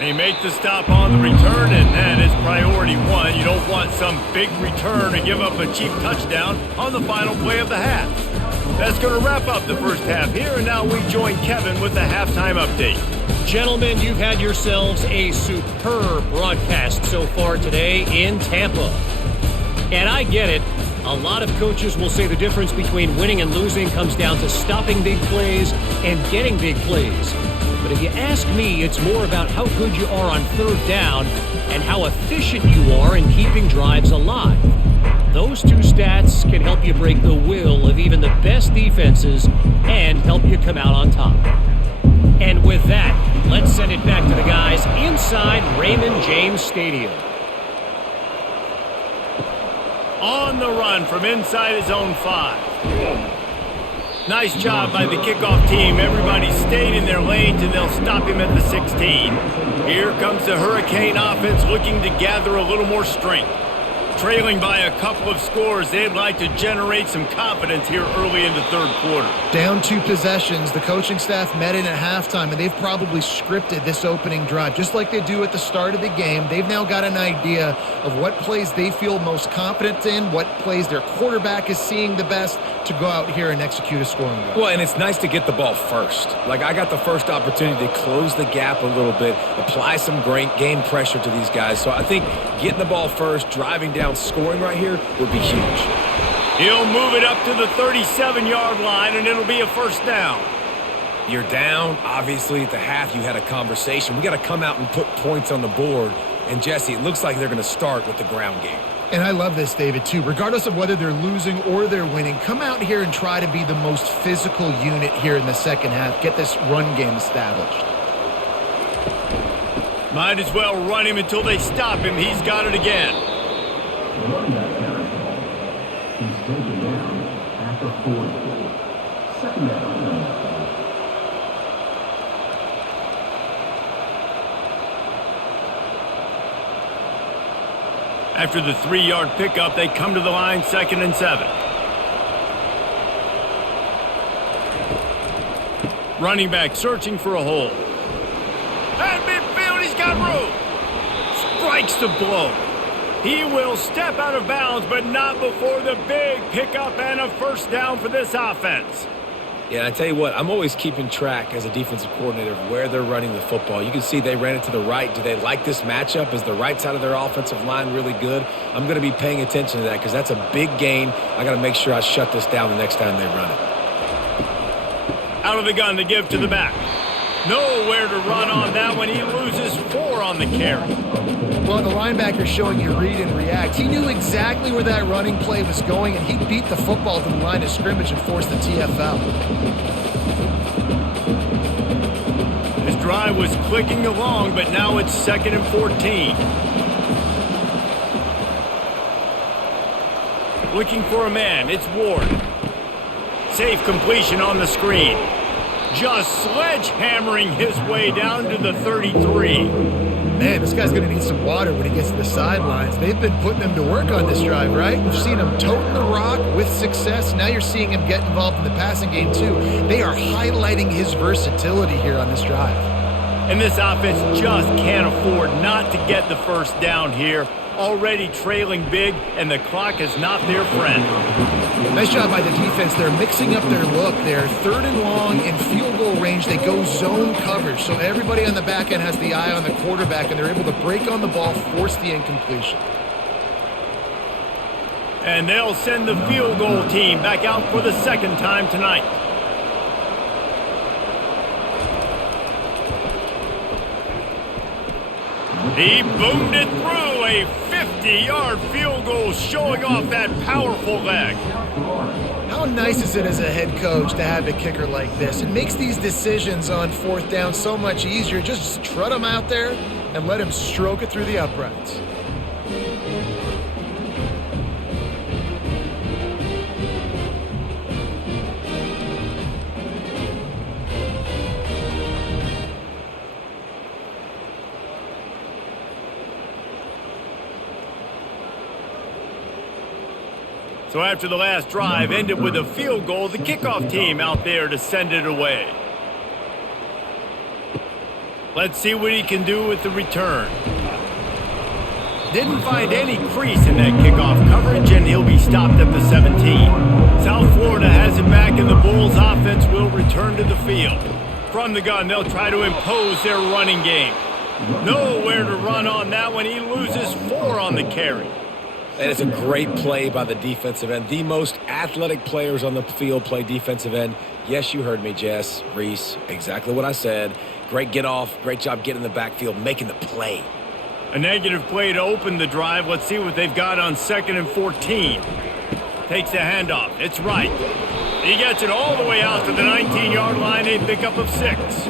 They make the stop on the return, and that is priority 1. You don't want some big return to give up a cheap touchdown on the final play of the half. That's going to wrap up the first half here, and now we join Kevin with the halftime update. Gentlemen, you've had yourselves a superb broadcast so far today in Tampa. And I get it. A lot of coaches will say the difference between winning and losing comes down to stopping big plays and getting big plays. But if you ask me, it's more about how good you are on third down and how efficient you are in keeping drives alive. Those two stats can help you break the will of even the best defenses and help you come out on top. And with that, let's send it back to the guys inside Raymond James Stadium. On the run from inside his own 5. Nice job by the kickoff team. Everybody stayed in their lanes, and they'll stop him at the 16. Here comes the Hurricane offense looking to gather a little more strength. Trailing by a couple of scores, they'd like to generate some confidence here early in the third quarter. Down 2 possessions, the coaching staff met in at halftime, and they've probably scripted this opening drive. Just like they do at the start of the game, they've now got an idea of what plays they feel most confident in, what plays their quarterback is seeing the best to go out here and execute a scoring drive. Well, and it's nice to get the ball first. Like, I got the first opportunity to close the gap a little bit, apply some great game pressure to these guys. So I think getting the ball first, driving down, scoring right here would be huge. He'll move it up to the 37-yard line, and it'll be a first down. You're down. Obviously, at the half, you had a conversation. We got to come out and put points on the board. And, Jesse, it looks like they're going to start with the ground game. And I love this, David, too. Regardless of whether they're losing or they're winning, come out here and try to be the most physical unit here in the second half. Get this run game established. Might as well run him until they stop him. He's got it again. Running back carry. He's taken down at the 40. Second down. After the 3-yard pickup, they come to the line, 2nd and 7. Running back searching for a hole. At midfield, he's got room. Strikes the blow. He will step out of bounds, but not before the big pickup and a first down for this offense. Yeah, and I tell you what, I'm always keeping track as a defensive coordinator of where they're running the football. You can see they ran it to the right. Do they like this matchup? Is the right side of their offensive line really good? I'm going to be paying attention to that because that's a big gain. I got to make sure I shut this down the next time they run it. Out of the gun to give to the back. Nowhere to run on that one. He loses 4 on the carry. Well, the linebacker's showing you read and react. He knew exactly where that running play was going, and he beat the football to the line of scrimmage and forced the TFL. His drive was clicking along, but now it's 2nd and 14. Looking for a man. It's Ward. Safe completion on the screen. Just sledgehammering his way down to the 33. Man, this guy's going to need some water when he gets to the sidelines. They've been putting him to work on this drive, right? We've seen him toting the rock with success. Now you're seeing him get involved in the passing game, too. They are highlighting his versatility here on this drive. And this offense just can't afford not to get the first down here. Already trailing big, and the clock is not their friend. Nice job by the defense. They're mixing up their look. They're 3rd and long in field goal range. They go zone coverage, so everybody on the back end has the eye on the quarterback, and they're able to break on the ball, force the incompletion. And they'll send the field goal team back out for the 2nd time tonight. He boomed it through a 50-yard field goal, showing off that powerful leg. How nice is it as a head coach to have a kicker like this? It makes these decisions on 4th down so much easier. Just trot him out there and let him stroke it through the uprights. So after the last drive ended with a field goal, the kickoff team out there to send it away. Let's see what he can do with the return. Didn't find any crease in that kickoff coverage, and he'll be stopped at the 17. South Florida has it back, and the Bulls offense will return to the field. From the gun, they'll try to impose their running game. Nowhere to run on that one. He loses 4 on the carry. That is a great play by the defensive end. The most athletic players on the field play defensive end. Yes, you heard me, Jess, Reese. Exactly what I said. Great get off. Great job getting in the backfield, making the play. A negative play to open the drive. Let's see what they've got on 2nd and 14. Takes the handoff. It's right. He gets it all the way out to the 19-yard line. A pickup of 6.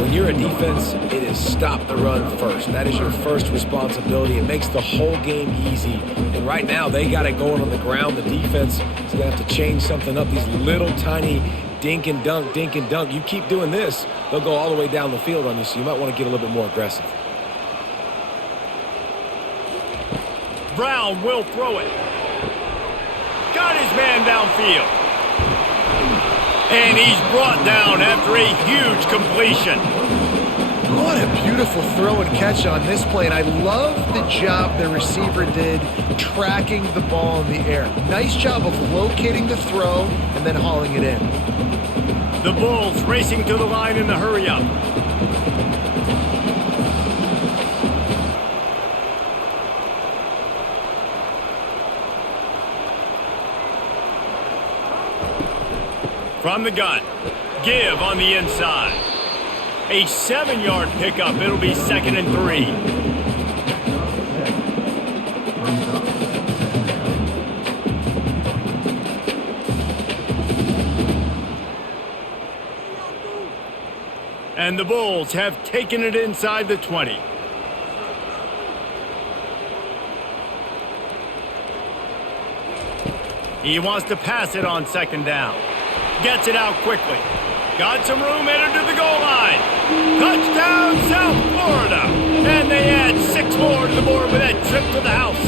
When you're a defense, it is stop the run first. That is your first responsibility. It makes the whole game easy. And right now, they got it going on the ground. The defense is going to have to change something up. These little tiny dink and dunk, dink and dunk. You keep doing this, they'll go all the way down the field on you, so you might want to get a little bit more aggressive. Brown will throw it. Got his man downfield. And he's brought down after a huge completion. What a beautiful throw and catch on this play, and I love the job the receiver did tracking the ball in the air. Nice job of locating the throw and then hauling it in. The Bulls racing to the line in the hurry-up. From the gun, give on the inside. A 7-yard pickup. It'll be 2nd and 3. And the Bulls have taken it inside the 20. He wants to pass it on 2nd down. Gets it out quickly. Got some room, headed to the goal line. Touchdown, South Florida. And they add 6 more to the board with that trip to the house.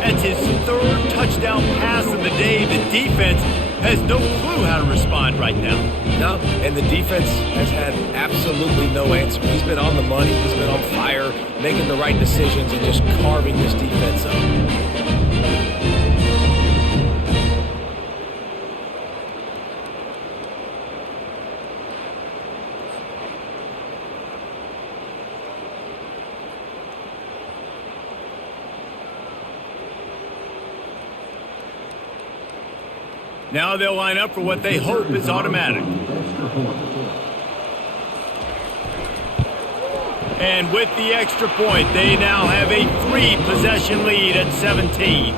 That's his 3rd touchdown pass of the day. The defense has no clue how to respond right now. No, and the defense has had absolutely no answer. He's been on the money. He's been on fire, making the right decisions and just carving this defense up. Now they'll line up for what they hope is automatic. And with the extra point, they now have a 3-possession lead at 17.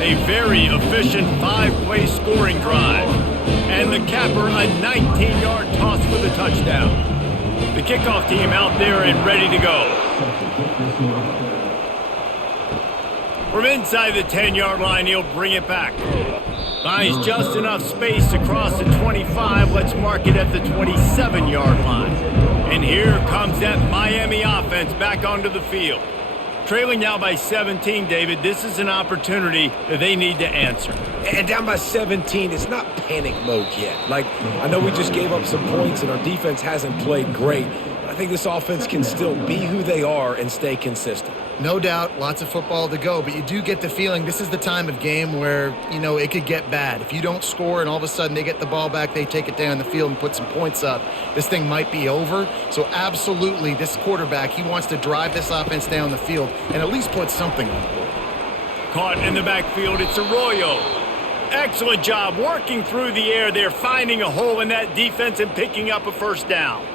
A very efficient 5-play scoring drive. And the capper, a 19-yard toss for the touchdown. The kickoff team out there and ready to go. From inside the 10-yard line, he'll bring it back. Finds just enough space to cross the 25. Let's mark it at the 27-yard line. And here comes that Miami offense back onto the field. Trailing now by 17, David, this is an opportunity that they need to answer. And down by 17, it's not panic mode yet. Like, I know we just gave up some points and our defense hasn't played great. But I think this offense can still be who they are and stay consistent. No doubt, lots of football to go, but you do get the feeling this is the time of game where, you know, it could get bad. If you don't score and all of a sudden they get the ball back, they take it down the field and put some points up, this thing might be over. So absolutely, this quarterback, he wants to drive this offense down the field and at least put something on the board. Caught in the backfield, it's Arroyo. Excellent job working through the air there, finding a hole in that defense and picking up a first down.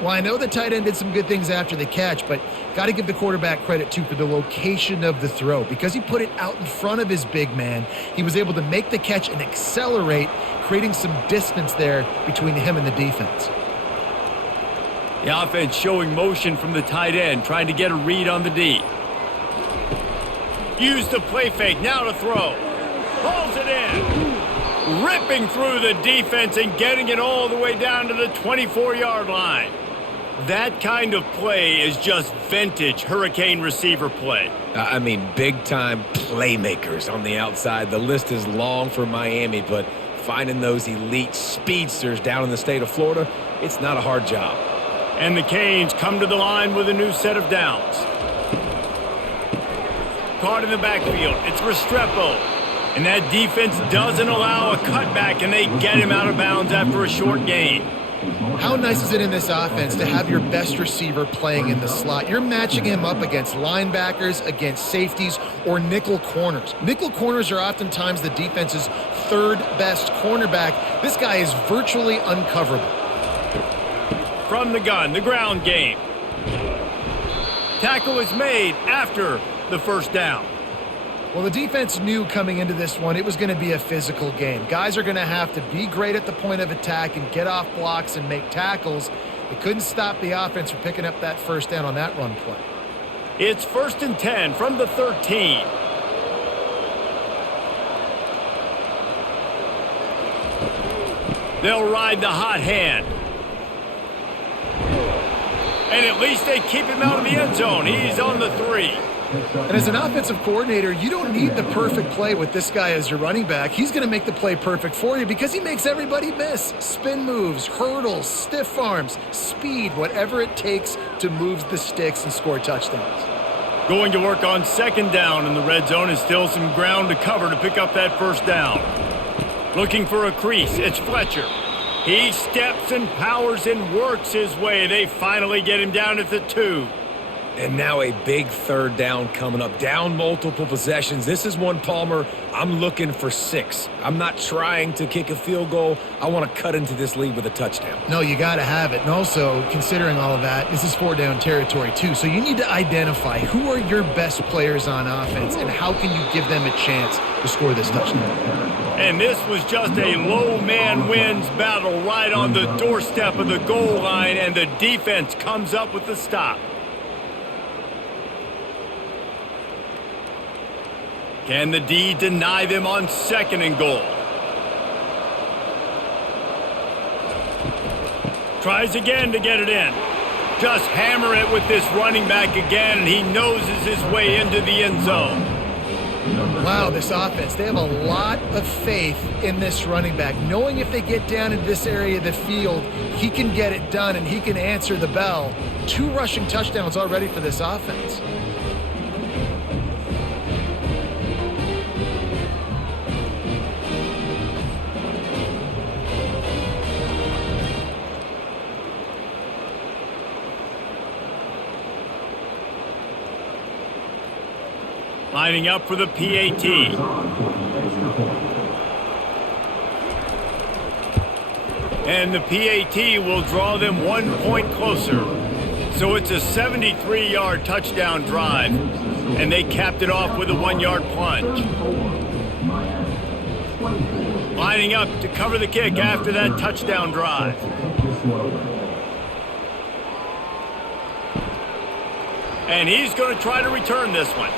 Well, I know the tight end did some good things after the catch, but got to give the quarterback credit, too, for the location of the throw. Because he put it out in front of his big man, he was able to make the catch and accelerate, creating some distance there between him and the defense. The offense showing motion from the tight end, trying to get a read on the D. Use the play fake, now to throw. Pulls it in. Ripping through the defense and getting it all the way down to the 24-yard line. That kind of play is just vintage Hurricane receiver play. I mean, big-time playmakers on the outside. The list is long for Miami, but finding those elite speedsters down in the state of Florida, it's not a hard job. And the Canes come to the line with a new set of downs. Caught in the backfield, it's Restrepo. And that defense doesn't allow a cutback, and they get him out of bounds after a short gain. How nice is it in this offense to have your best receiver playing in the slot? You're matching him up against linebackers, against safeties, or nickel corners. Nickel corners are oftentimes the defense's third best cornerback. This guy is virtually uncoverable. From the gun, the ground game. Tackle is made after the first down. Well, the defense knew coming into this one it was going to be a physical game. Guys are going to have to be great at the point of attack and get off blocks and make tackles. They couldn't stop the offense from picking up that first down on that run play. It's 1st and 10 from the 13. They'll ride the hot hand. And at least they keep him out of the end zone. He's on the 3. And as an offensive coordinator, you don't need the perfect play with this guy as your running back. He's going to make the play perfect for you because he makes everybody miss. Spin moves, hurdles, stiff arms, speed, whatever it takes to move the sticks and score touchdowns. Going to work on 2nd down in the red zone and still some ground to cover to pick up that first down. Looking for a crease, it's Fletcher. He steps and powers and works his way. They finally get him down at the 2. And now a big 3rd down coming up. Down multiple possessions. This is one, Palmer, I'm looking for 6. I'm not trying to kick a field goal. I want to cut into this lead with a touchdown. No, you got to have it. And also, considering all of that, this is 4-down territory too. So you need to identify who are your best players on offense and how can you give them a chance to score this touchdown. And this was just a low man wins battle right on the doorstep of the goal line, and the defense comes up with the stop. Can the D deny them on 2nd and goal? Tries again to get it in. Just hammer it with this running back again, and he noses his way into the end zone. Wow, this offense, they have a lot of faith in this running back. Knowing if they get down into this area of the field, he can get it done and he can answer the bell. 2 rushing touchdowns already for this offense. Lining up for the PAT. And the PAT will draw them 1 point closer. So it's a 73-yard touchdown drive. And they capped it off with a 1-yard plunge. Lining up to cover the kick after that touchdown drive. And he's going to try to return this one.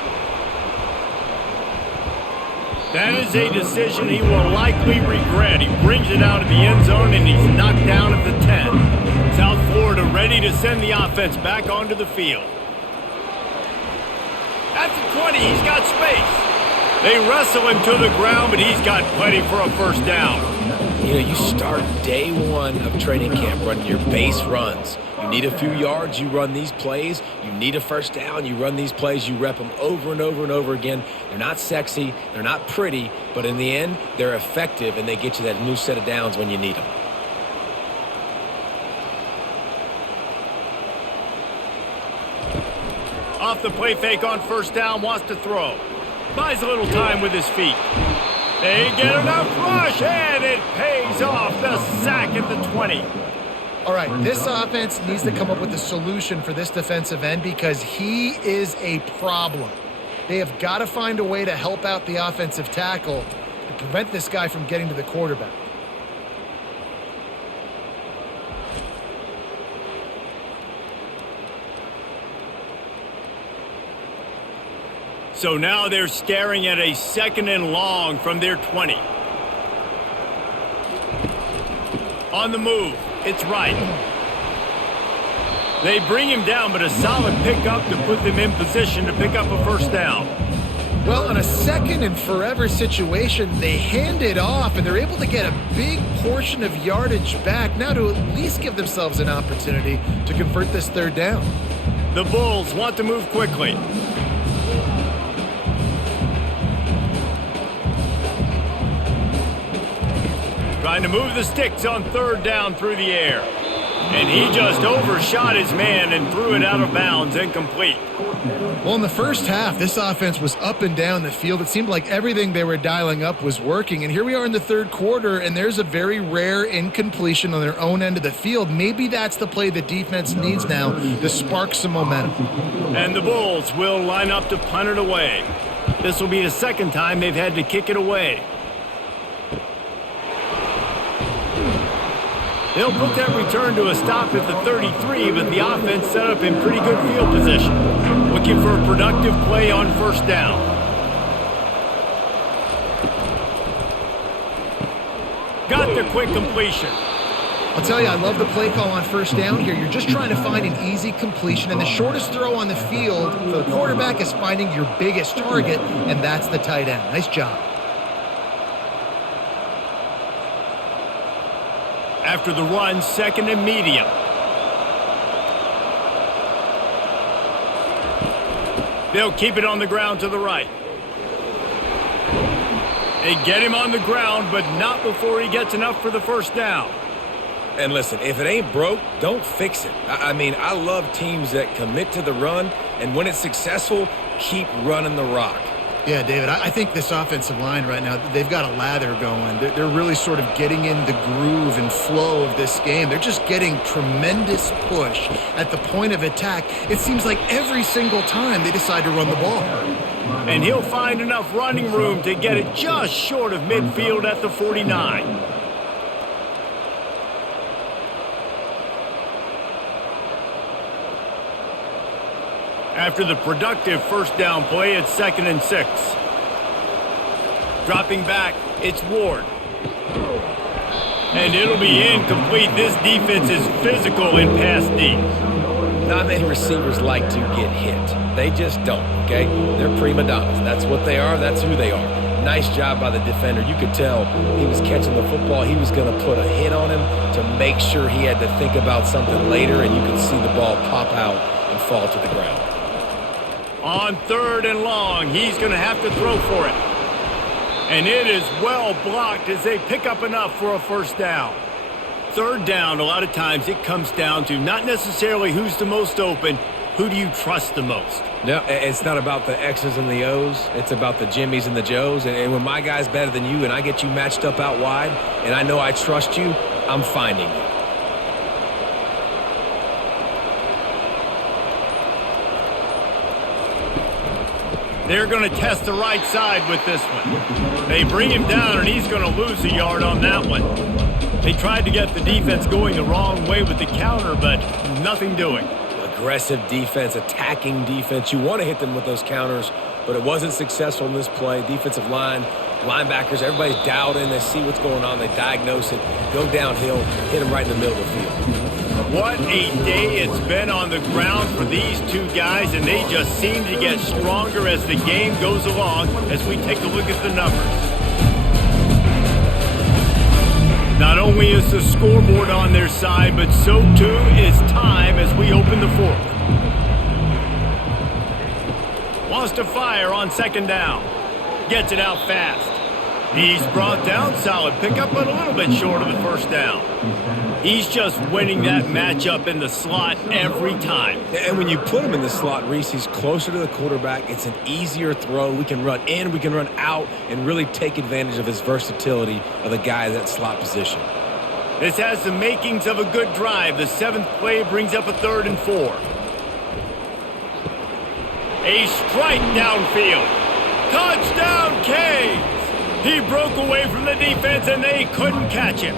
That is a decision he will likely regret. He brings it out of the end zone, and he's knocked down at the 10. South Florida ready to send the offense back onto the field. At the 20, he's got space. They wrestle him to the ground, but he's got plenty for a first down. You know, you start day one of training camp running your base runs. You need a few yards, you run these plays. You need a first down, you run these plays. You rep them over and over and over again. They're not sexy, they're not pretty, but in the end, they're effective, and they get you that new set of downs when you need them. Off the play fake on first down, wants to throw. Buys a little time with his feet. They get enough rush, and it pays off. The sack at the 20. All right, this offense needs to come up with a solution for this defensive end because he is a problem. They have got to find a way to help out the offensive tackle to prevent this guy from getting to the quarterback. So now they're staring at a 2nd and long from their 20. On the move, it's right. They bring him down, but a solid pickup to put them in position to pick up a first down. Well, in a 2nd and forever situation, they hand it off, and they're able to get a big portion of yardage back now to at least give themselves an opportunity to convert this 3rd down. The Bulls want to move quickly. Trying to move the sticks on 3rd down through the air. And he just overshot his man and threw it out of bounds, incomplete. Well, in the first half, this offense was up and down the field. It seemed like everything they were dialing up was working. And here we are in the 3rd quarter, and there's a very rare incompletion on their own end of the field. Maybe that's the play the defense needs now to spark some momentum. And the Bulls will line up to punt it away. This will be the 2nd time they've had to kick it away. They'll put that return to a stop at the 33, but the offense set up in pretty good field position. Looking for a productive play on first down. Got the quick completion. I'll tell you, I love the play call on first down here. You're just trying to find an easy completion, and the shortest throw on the field for the quarterback is finding your biggest target, and that's the tight end. Nice job. After the run, 2nd and medium. They'll keep it on the ground to the right. They get him on the ground, but not before he gets enough for the first down. And listen, if it ain't broke, don't fix it. I mean, I love teams that commit to the run, and when it's successful, keep running the rock. Yeah, David, I think this offensive line right now, they've got a lather going. They're really sort of getting in the groove and flow of this game. They're just getting tremendous push at the point of attack. It seems like every single time they decide to run the ball. And he'll find enough running room to get it just short of midfield at the 49. After the productive first down play, it's 2nd and 6. Dropping back, it's Ward. And it'll be incomplete. This defense is physical in pass D. Not many receivers like to get hit. They just don't, okay? They're prima donnas. That's what they are. That's who they are. Nice job by the defender. You could tell he was catching the football. He was going to put a hit on him to make sure he had to think about something later, and you could see the ball pop out and fall to the ground. On 3rd and long, he's going to have to throw for it. And it is well blocked as they pick up enough for a first down. 3rd down, a lot of times it comes down to not necessarily who's the most open, who do you trust the most? No, it's not about the X's and the O's. It's about the Jimmys and the Joes. And when my guy's better than you and I get you matched up out wide and I know I trust you, I'm finding you. They're going to test the right side with this one. They bring him down, and he's going to lose a yard on that one. They tried to get the defense going the wrong way with the counter, but nothing doing. Aggressive defense, attacking defense. You want to hit them with those counters, but it wasn't successful in this play. Defensive line, linebackers, everybody's dialed in. They see what's going on. They diagnose it, go downhill, hit them right in the middle of the field. What a day it's been on the ground for these two guys, and they just seem to get stronger as the game goes along as we take a look at the numbers. Not only is the scoreboard on their side, but so too is time as we open the fourth. Wants to fire on second down. Gets it out fast. He's brought down, solid pickup, but a little bit short of the first down. He's just winning that matchup in the slot every time. And when you put him in the slot, Reese, he's closer to the quarterback. It's an easier throw. We can run in, we can run out, and really take advantage of his versatility of the guy in that slot position. This has the makings of a good drive. The seventh play brings up a 3rd and 4. A strike downfield. Touchdown, Canes! He broke away from the defense, and they couldn't catch him.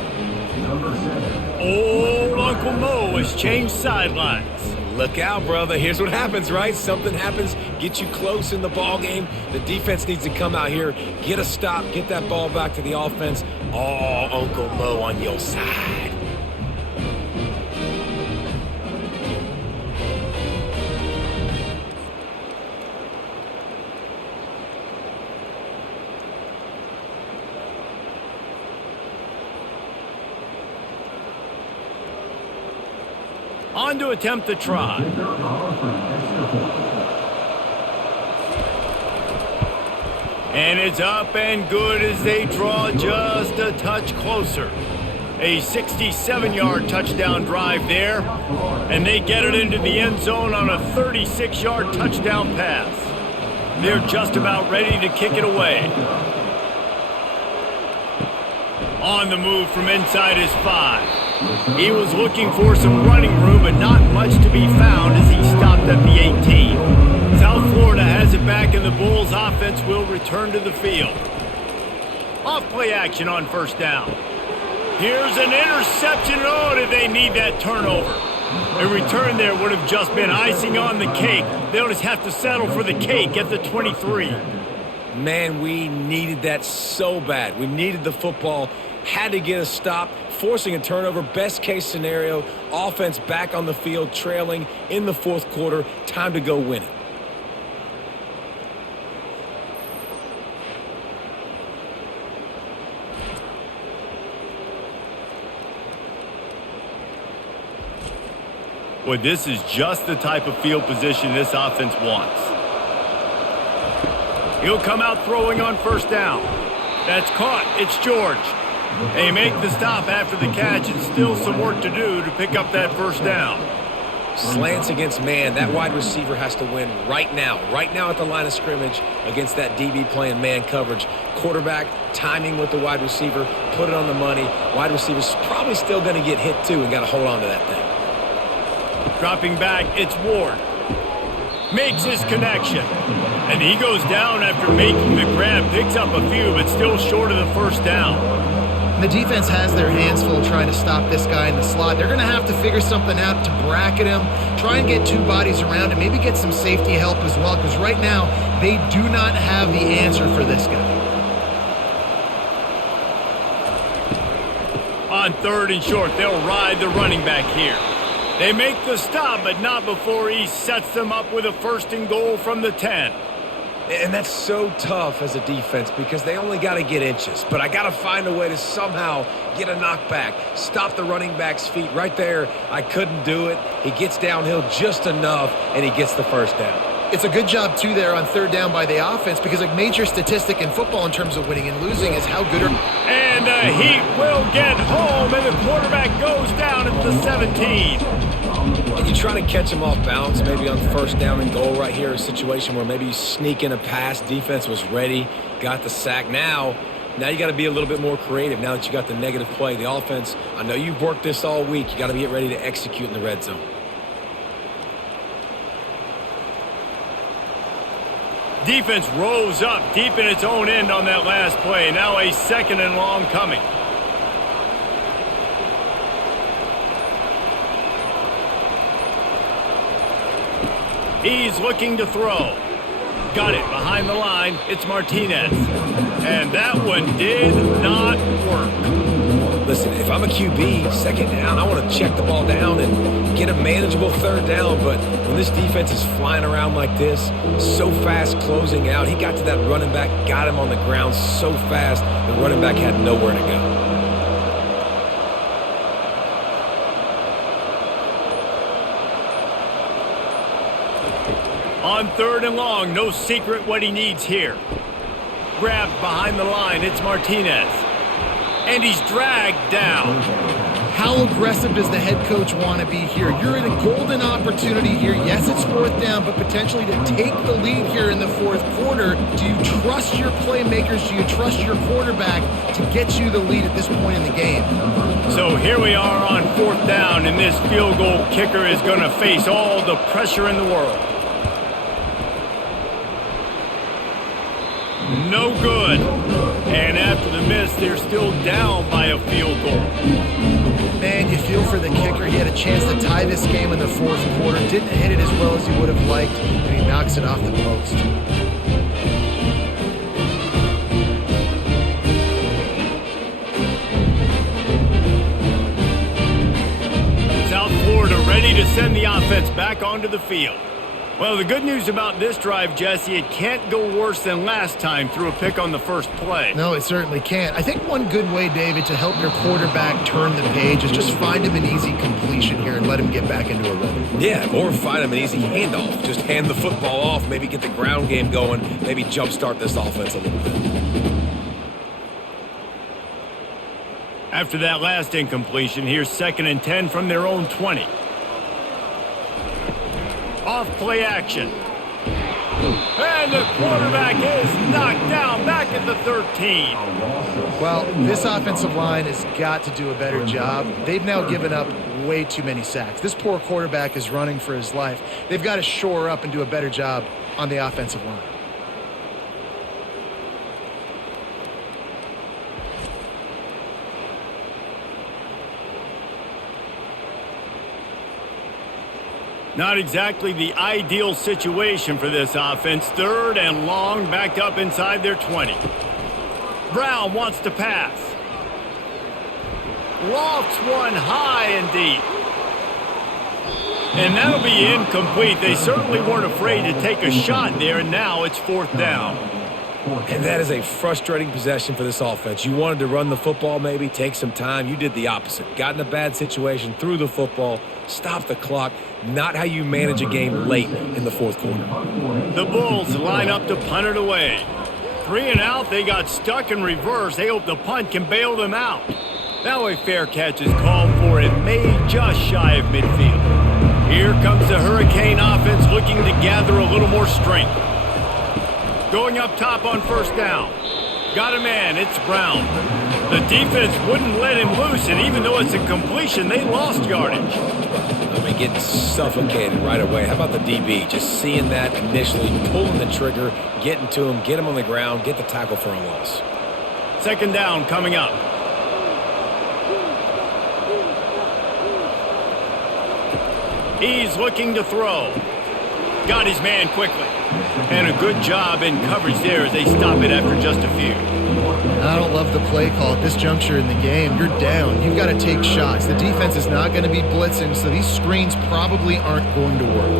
Old Uncle Mo has changed sidelines. Look out, brother. Here's what happens, right? Something happens, get you close in the ball game. The defense needs to come out here, get a stop, get that ball back to the offense. Oh, Uncle Mo on your side. On to attempt the try. And it's up and good as they draw just a touch closer. A 67-yard touchdown drive there, and they get it into the end zone on a 36-yard touchdown pass. They're just about ready to kick it away. On the move from inside his 5. He was looking for some running room, but not much to be found as he stopped at the 18. South Florida has it back, and the Bulls offense will return to the field. Off play action on first down. Here's an interception. Oh, did they need that turnover? A return there would have just been icing on the cake. They'll just have to settle for the cake at the 23. Man, we needed that so bad. We needed the football, had to get a stop, forcing a turnover. Best case scenario, offense back on the field, trailing in the fourth quarter. Time to go win it. Well, this is just the type of field position this offense wants. He'll come out throwing on first down. That's caught. It's George. They make the stop after the catch, and still some work to do to pick up that first down. Slants against man. That wide receiver has to win right now at the line of scrimmage against that DB playing man coverage. Quarterback, timing with the wide receiver, put it on the money. Wide receiver's probably still going to get hit too and got to hold on to that thing. Dropping back, it's Ward. Makes his connection. And he goes down after making the grab. Picks up a few, but still short of the first down. The defense has their hands full trying to stop this guy in the slot. They're going to have to figure something out to bracket him, try and get two bodies around him, maybe get some safety help as well, because right now they do not have the answer for this guy. On 3rd and short, they'll ride the running back here. They make the stop, but not before he sets them up with a 1st and goal from the 10. And that's so tough as a defense because they only got to get inches. But I got to find a way to somehow get a knockback, stop the running back's feet right there. I couldn't do it. He gets downhill just enough, and he gets the first down. It's a good job, too, there on 3rd down by the offense because a major statistic in football in terms of winning and losing is how good And the Heat will get home, and the quarterback goes down at the 17. And you try to catch him off balance, maybe on 1st down and goal right here, a situation where maybe you sneak in a pass. Defense was ready, got the sack. Now Now you got to be a little bit more creative now that you got the negative play. The offense, I know you've worked this all week. You got to get ready to execute in the red zone. Defense rose up deep in its own end on that last play. Now a 2nd and long coming. He's looking to throw. Got it behind the line. It's Martinez. And that one did not work. Listen, if I'm a QB, 2nd down, I want to check the ball down and get a manageable 3rd down. But when this defense is flying around like this, so fast closing out, he got to that running back, got him on the ground so fast, the running back had nowhere to go. On 3rd and long, no secret what he needs here. Grabbed behind the line, it's Martinez. And he's dragged down. How aggressive does the head coach want to be here? You're in a golden opportunity here. Yes, it's 4th down, but potentially to take the lead here in the 4th quarter. Do you trust your playmakers? Do you trust your quarterback to get you the lead at this point in the game? So here we are on 4th down, and this field goal kicker is going to face all the pressure in the world. No good. And after the miss, they're still down by a field goal. Man, you feel for the kicker. He had a chance to tie this game in the 4th quarter. Didn't hit it as well as he would have liked, and he knocks it off the post. South Florida ready to send the offense back onto the field. Well, the good news about this drive, Jesse, it can't go worse than last time through a pick on the first play. No, it certainly can't. I think one good way, David, to help your quarterback turn the page is just find him an easy completion here and let him get back into a rhythm. Yeah, or find him an easy handoff. Just hand the football off, maybe get the ground game going, maybe jumpstart this offense a little bit. After that last incompletion, here's 2nd and 10 from their own 20. Off play action. And the quarterback is knocked down back at the 13. Well, this offensive line has got to do a better job. They've now given up way too many sacks. This poor quarterback is running for his life. They've got to shore up and do a better job on the offensive line. Not exactly the ideal situation for this offense. 3rd and long, backed up inside their 20. Brown wants to pass. Lofts one high and deep. And that'll be incomplete. They certainly weren't afraid to take a shot there, and now it's 4th down. And that is a frustrating possession for this offense. You wanted to run the football, maybe take some time. You did the opposite. Got in a bad situation, threw the football, stopped the clock. Not how you manage a game late in the 4th quarter. The Bulls line up to punt it away. 3 and out, they got stuck in reverse. They hope the punt can bail them out. Now a fair catch is called for and made just shy of midfield. Here comes the Hurricane offense looking to gather a little more strength. Going up top on 1st down. Got a man, it's Brown. The defense wouldn't let him loose, and even though it's a completion, they lost yardage. I mean, getting suffocated right away. How about the DB? Just seeing that initially, pulling the trigger, getting to him, get him on the ground, get the tackle for a loss. 2nd down coming up. He's looking to throw. Got his man quickly. And a good job in coverage there as they stop it after just a few. I don't love the play call at this juncture in the game. You're down. You've got to take shots. The defense is not going to be blitzing, so these screens probably aren't going to work.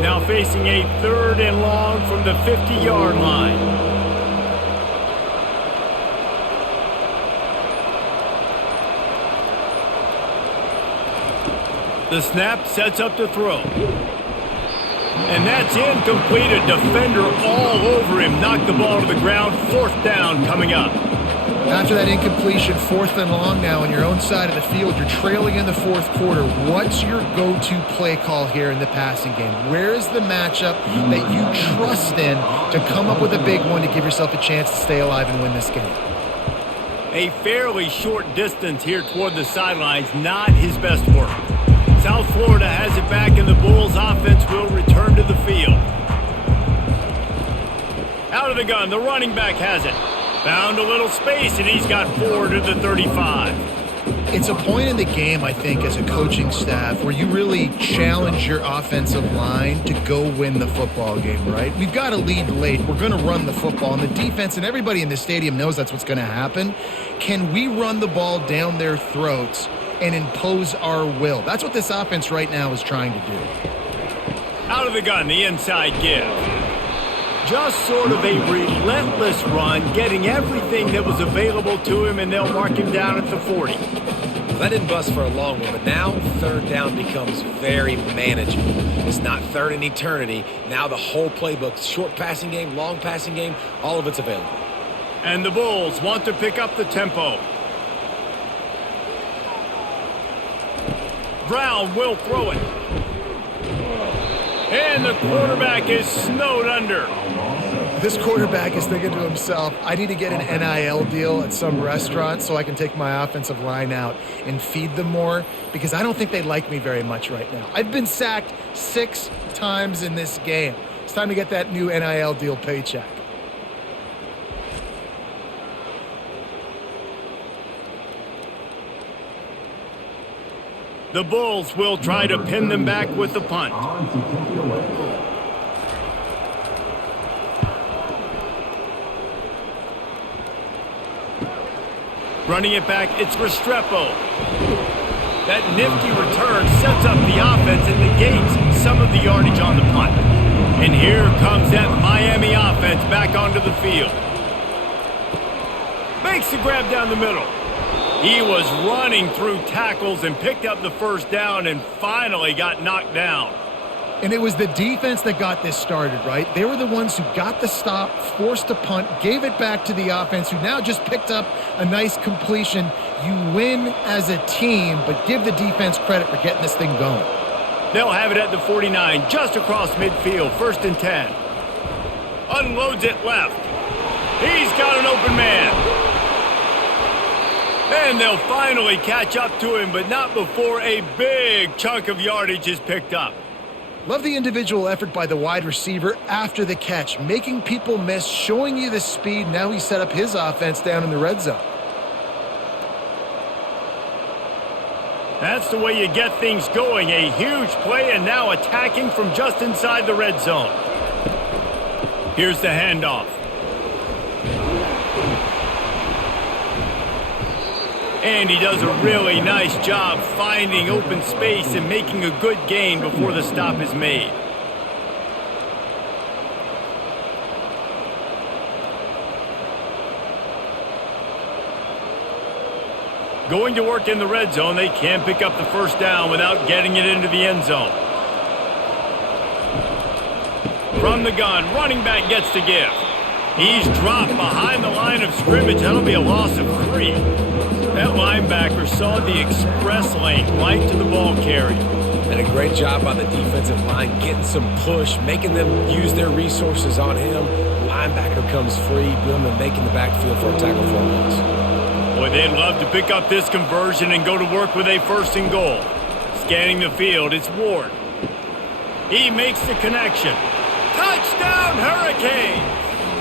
Now facing a 3rd and long from the 50-yard line. The snap sets up to throw. And that's incomplete. A defender all over him. Knocked the ball to the ground. 4th down coming up. After that incompletion, 4th and long now on your own side of the field, you're trailing in the 4th quarter. What's your go-to play call here in the passing game? Where is the matchup that you trust in to come up with a big one to give yourself a chance to stay alive and win this game? A fairly short distance here toward the sidelines, not his best work. South Florida has it back, and the Bulls offense will return to the field. Out of the gun, the running back has it. Found a little space, and he's got 4 to the 35. It's a point in the game, I think, as a coaching staff where you really challenge your offensive line to go win the football game, right? We've got a lead late. We're going to run the football. And the defense and everybody in the stadium knows that's what's going to happen. Can we run the ball down their throats and impose our will? That's what this offense right now is trying to do. Out of the gun, the inside give. Just sort of a relentless run, getting everything that was available to him, and they'll mark him down at the 40. That didn't bust for a long one, but now 3rd down becomes very manageable. It's not 3rd in eternity. Now the whole playbook, short passing game, long passing game, all of it's available. And the Bulls want to pick up the tempo. Brown will throw it. And the quarterback is snowed under. This quarterback is thinking to himself, I need to get an NIL deal at some restaurant so I can take my offensive line out and feed them more, because I don't think they like me very much right now. I've been sacked 6 times in this game. It's time to get that new NIL deal paycheck. The Bulls will try to pin them back with the punt. Running it back, it's Restrepo. That nifty return sets up the offense and negates some of the yardage on the punt. And here comes that Miami offense back onto the field. Makes the grab down the middle. He was running through tackles and picked up the 1st down and finally got knocked down. And it was the defense that got this started, right? They were the ones who got the stop, forced a punt, gave it back to the offense, who now just picked up a nice completion. You win as a team, but give the defense credit for getting this thing going. They'll have it at the 49, just across midfield, 1st and 10. Unloads it left. He's got an open man. And they'll finally catch up to him, but not before a big chunk of yardage is picked up. Love the individual effort by the wide receiver after the catch, making people miss, showing you the speed. Now he set up his offense down in the red zone. That's the way you get things going. A huge play, and now attacking from just inside the red zone. Here's the handoff. And he does a really nice job finding open space and making a good gain before the stop is made. Going to work in the red zone, they can't pick up the 1st down without getting it into the end zone. From the gun, running back gets to give. He's dropped behind the line of scrimmage. That'll be a loss of 3. That linebacker saw the express lane right to the ball carrier. And a great job by the defensive line, getting some push, making them use their resources on him. Linebacker comes free, boom, and making the backfield for a tackle for a loss. Boy, they'd love to pick up this conversion and go to work with a 1st and goal. Scanning the field, it's Ward. He makes the connection. Touchdown, Hurricanes!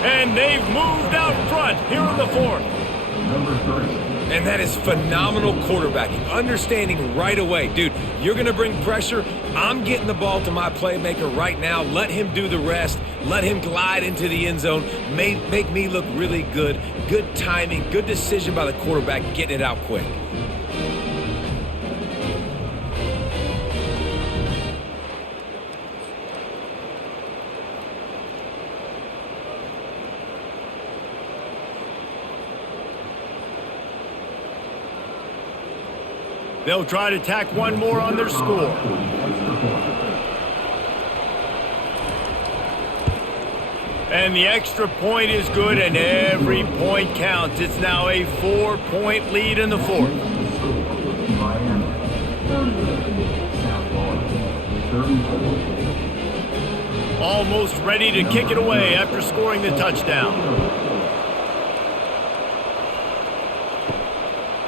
And they've moved out front here in the 4th. Number 3. And that is phenomenal quarterbacking. Understanding right away, dude, you're going to bring pressure. I'm getting the ball to my playmaker right now. Let him do the rest. Let him glide into the end zone. Make me look really good. Good timing, good decision by the quarterback, getting it out quick. They'll try to tack one more on their score. And the extra point is good, and every point counts. It's now a 4-point lead in the fourth. Miami, 38. South Florida, 34. Almost ready to kick it away after scoring the touchdown.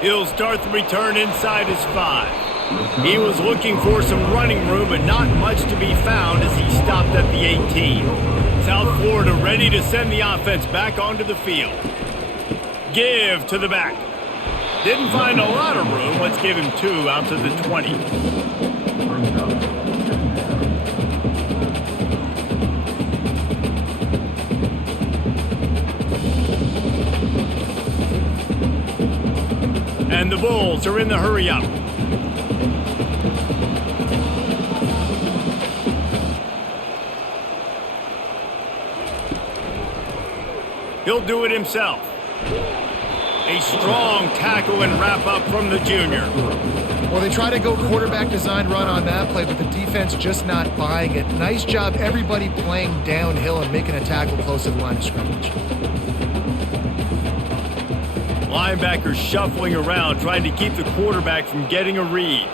He'll start the return inside his 5. He was looking for some running room, but not much to be found as he stopped at the 18. South Florida ready to send the offense back onto the field. Give to the back. Didn't find a lot of room. Let's give him 2 out to the 20. And the Bulls are in the hurry-up. He'll do it himself. A strong tackle and wrap-up from the junior. Well, they try to go quarterback design run on that play, but the defense just not buying it. Nice job, everybody playing downhill and making a tackle close to the line of scrimmage. Linebackers shuffling around, trying to keep the quarterback from getting a read.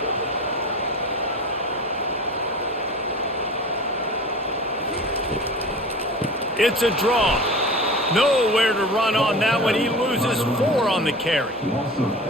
It's a draw. Nowhere to run on that one. He loses 4 on the carry.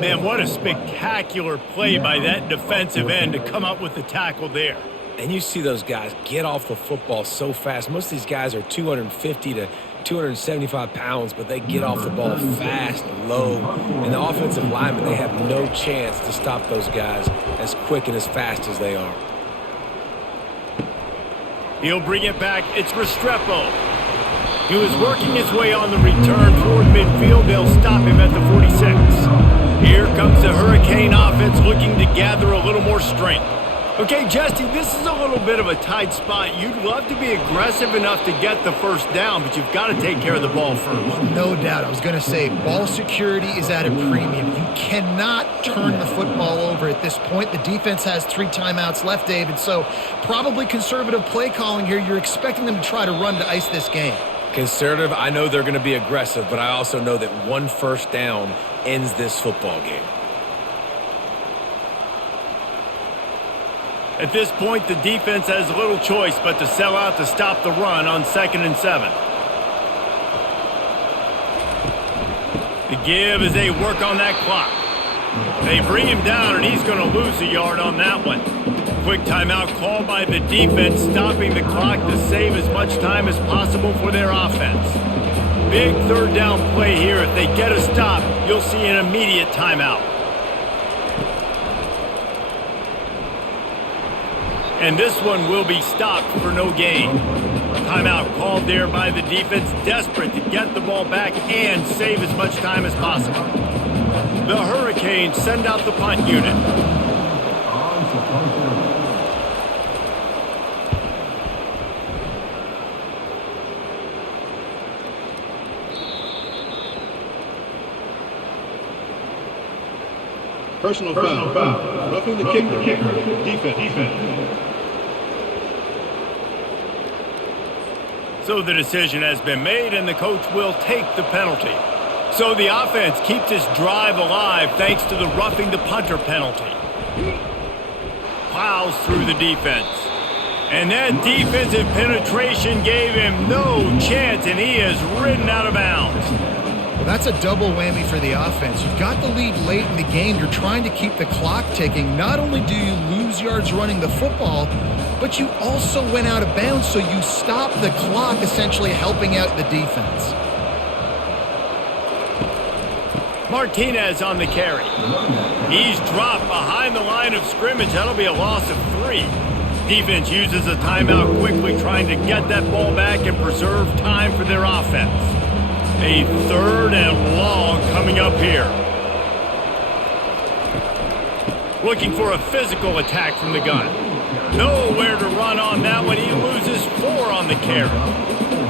Man, what a spectacular play by that defensive end to come up with the tackle there. And you see those guys get off the football so fast. Most of these guys are 250 to 275 pounds, but they get off the ball fast, low. And the offensive linemen, they have no chance to stop those guys as quick and as fast as they are. He'll bring it back. It's Restrepo. He was working his way on the return toward midfield. They'll stop him at the 46. Here comes the Hurricane offense looking to gather a little more strength. Okay, Jesse, this is a little bit of a tight spot. You'd love to be aggressive enough to get the first down, but you've got to take care of the ball first. No doubt. I was going to say, ball security is at a premium. You cannot turn the football over at this point. The defense has 3 timeouts left, David, so probably conservative play calling here. You're expecting them to try to run to ice this game. Conservative, I know they're going to be aggressive, but I also know that 1 first down ends this football game. At this point, the defense has little choice but to sell out to stop the run on 2nd and 7. The give as they work on that clock. They bring him down, and he's going to lose a yard on that one. Quick timeout called by the defense, stopping the clock to save as much time as possible for their offense. Big 3rd down play here. If they get a stop, you'll see an immediate timeout. And this one will be stopped for no gain. Timeout called there by the defense, desperate to get the ball back and save as much time as possible. The Hurricanes send out the punt unit. Personal foul. Roughing the kicker. Defense. So the decision has been made, and the coach will take the penalty. So the offense keeps this drive alive thanks to the roughing the punter penalty. Plows through the defense. And that defensive penetration gave him no chance, and he is ridden out of bounds. Well, that's a double whammy for the offense. You've got the lead late in the game. You're trying to keep the clock ticking. Not only do you lose yards running the football, but you also went out of bounds, so you stop the clock, essentially helping out the defense. Martinez on the carry. He's dropped behind the line of scrimmage. That'll be a loss of 3. Defense uses a timeout quickly, trying to get that ball back and preserve time for their offense. A 3rd and long coming up here. Looking for a physical attack from the gun. Nowhere to run on that one. He loses 4 on the carry.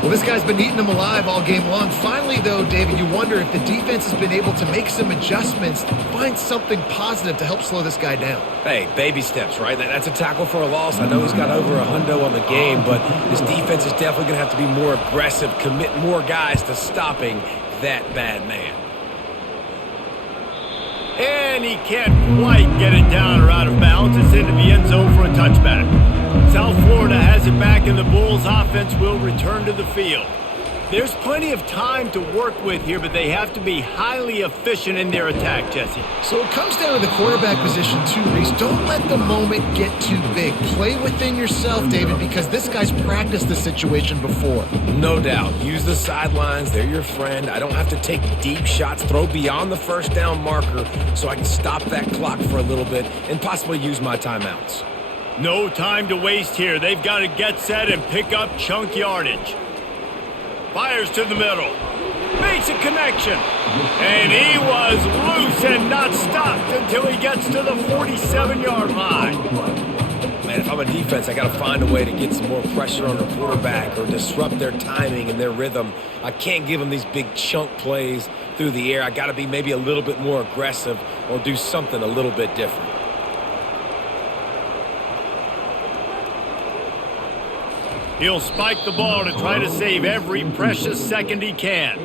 Well, this guy's been eating them alive all game long. Finally, though, David, you wonder if the defense has been able to make some adjustments to find something positive to help slow this guy down. Hey, baby steps, right? That's a tackle for a loss. I know he's got over a hundo on the game, but this defense is definitely going to have to be more aggressive, commit more guys to stopping that bad man. And he can't quite get it down or out of bounds. It's into the end zone for a touchback. South Florida has it back, and the Bulls offense will return to the field. There's plenty of time to work with here, but they have to be highly efficient in their attack, Jesse. So it comes down to the quarterback position too, Reese. Don't let the moment get too big. Play within yourself, David, because this guy's practiced the situation before. No doubt. Use the sidelines. They're your friend. I don't have to take deep shots, throw beyond the first down marker so I can stop that clock for a little bit and possibly use my timeouts. No time to waste here. They've got to get set and pick up chunk yardage. Fires to the middle. Makes a connection. And he was loose and not stopped until he gets to the 47-yard line. Man, if I'm a defense, I got to find a way to get some more pressure on the quarterback or disrupt their timing and their rhythm. I can't give them these big chunk plays through the air. I got to be maybe a little bit more aggressive or do something a little bit different. He'll spike the ball to try to save every precious second he can.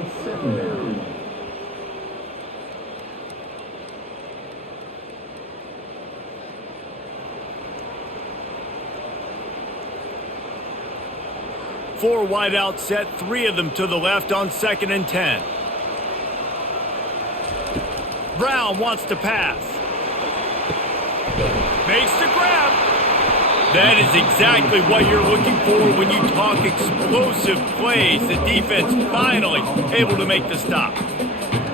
Four wideouts set, three of them to the left on 2nd and 10. Brown wants to pass. Makes the grab. That is exactly what you're looking for when you talk explosive plays. The defense finally able to make the stop.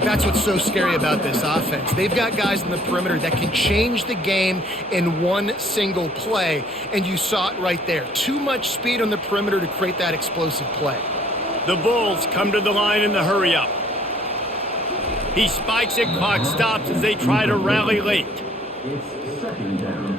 That's what's so scary about this offense. They've got guys in the perimeter that can change the game in one single play, and you saw it right there. Too much speed on the perimeter to create that explosive play. The Bulls come to the line in the hurry-up. He spikes it, clock stops as they try to rally late. It's 2nd down.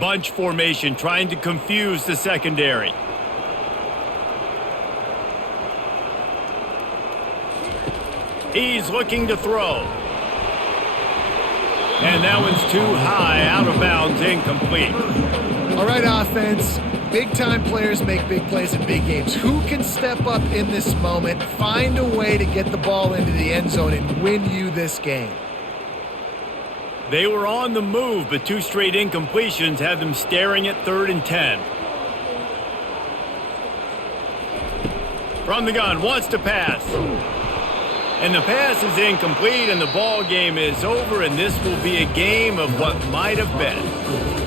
Bunch formation trying to confuse the secondary. He's looking to throw. And that one's too high, out of bounds, incomplete. All right, offense. Big-time players make big plays in big games. Who can step up in this moment, find a way to get the ball into the end zone and win you this game? They were on the move, but two straight incompletions had them staring at 3rd and 10. From the gun, wants to pass. And the pass is incomplete, and the ball game is over, and this will be a game of what might have been.